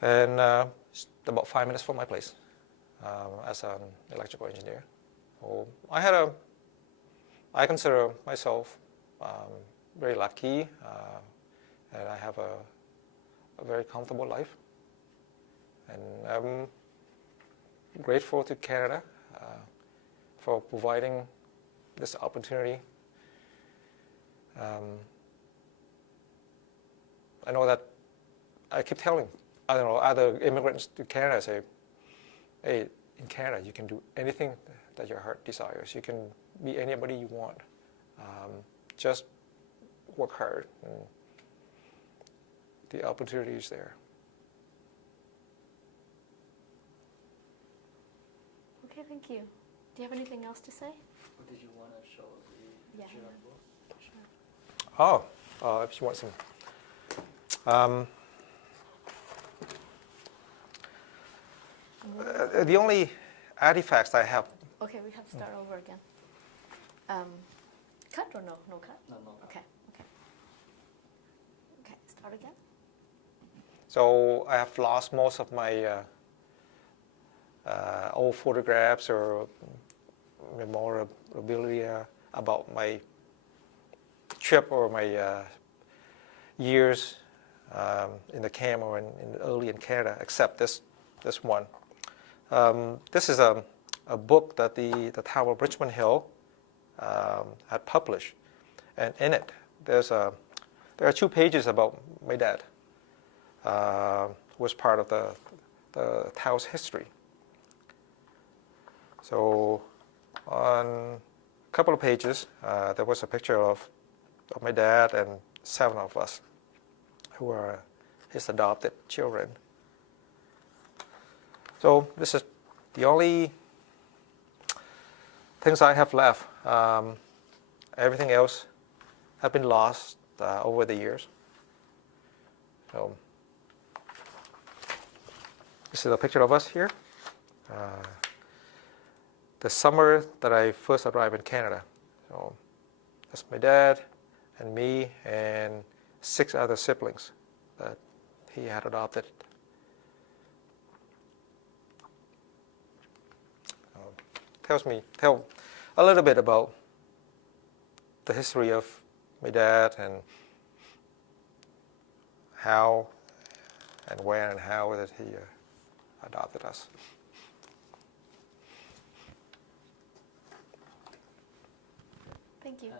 and it's about 5 minutes from my place as an electrical engineer. So I consider myself very lucky. And I have a very comfortable life. And I'm grateful to Canada for providing this opportunity. I know that I keep telling other immigrants to Canada, say, hey, in Canada you can do anything that your heart desires. You can be anybody you want. Just work hard. And the opportunity is there. Okay, thank you. Do you have anything else to say? Or did you want to show the Yeah. picture of both? Sure. If you want some. The only artifacts I have. Okay, we have to start over again. Cut or no? No cut? No. Okay. Okay, start again. So I have lost most of my old photographs or memorabilia about my trip or my years in the camp or early in Canada, except this one. This is a book that the town of Richmond Hill had published, and in it there are 2 pages about my dad. Was part of the town's history. So on a couple of pages, there was a picture of my dad and 7 of us who are his adopted children. So this is the only things I have left. Everything else have been lost over the years. So this is a picture of us here. The summer that I first arrived in Canada. So that's my dad and me and 6 other siblings that he had adopted. Tell a little bit about the history of my dad and how and when and how that he adopted us. Thank you.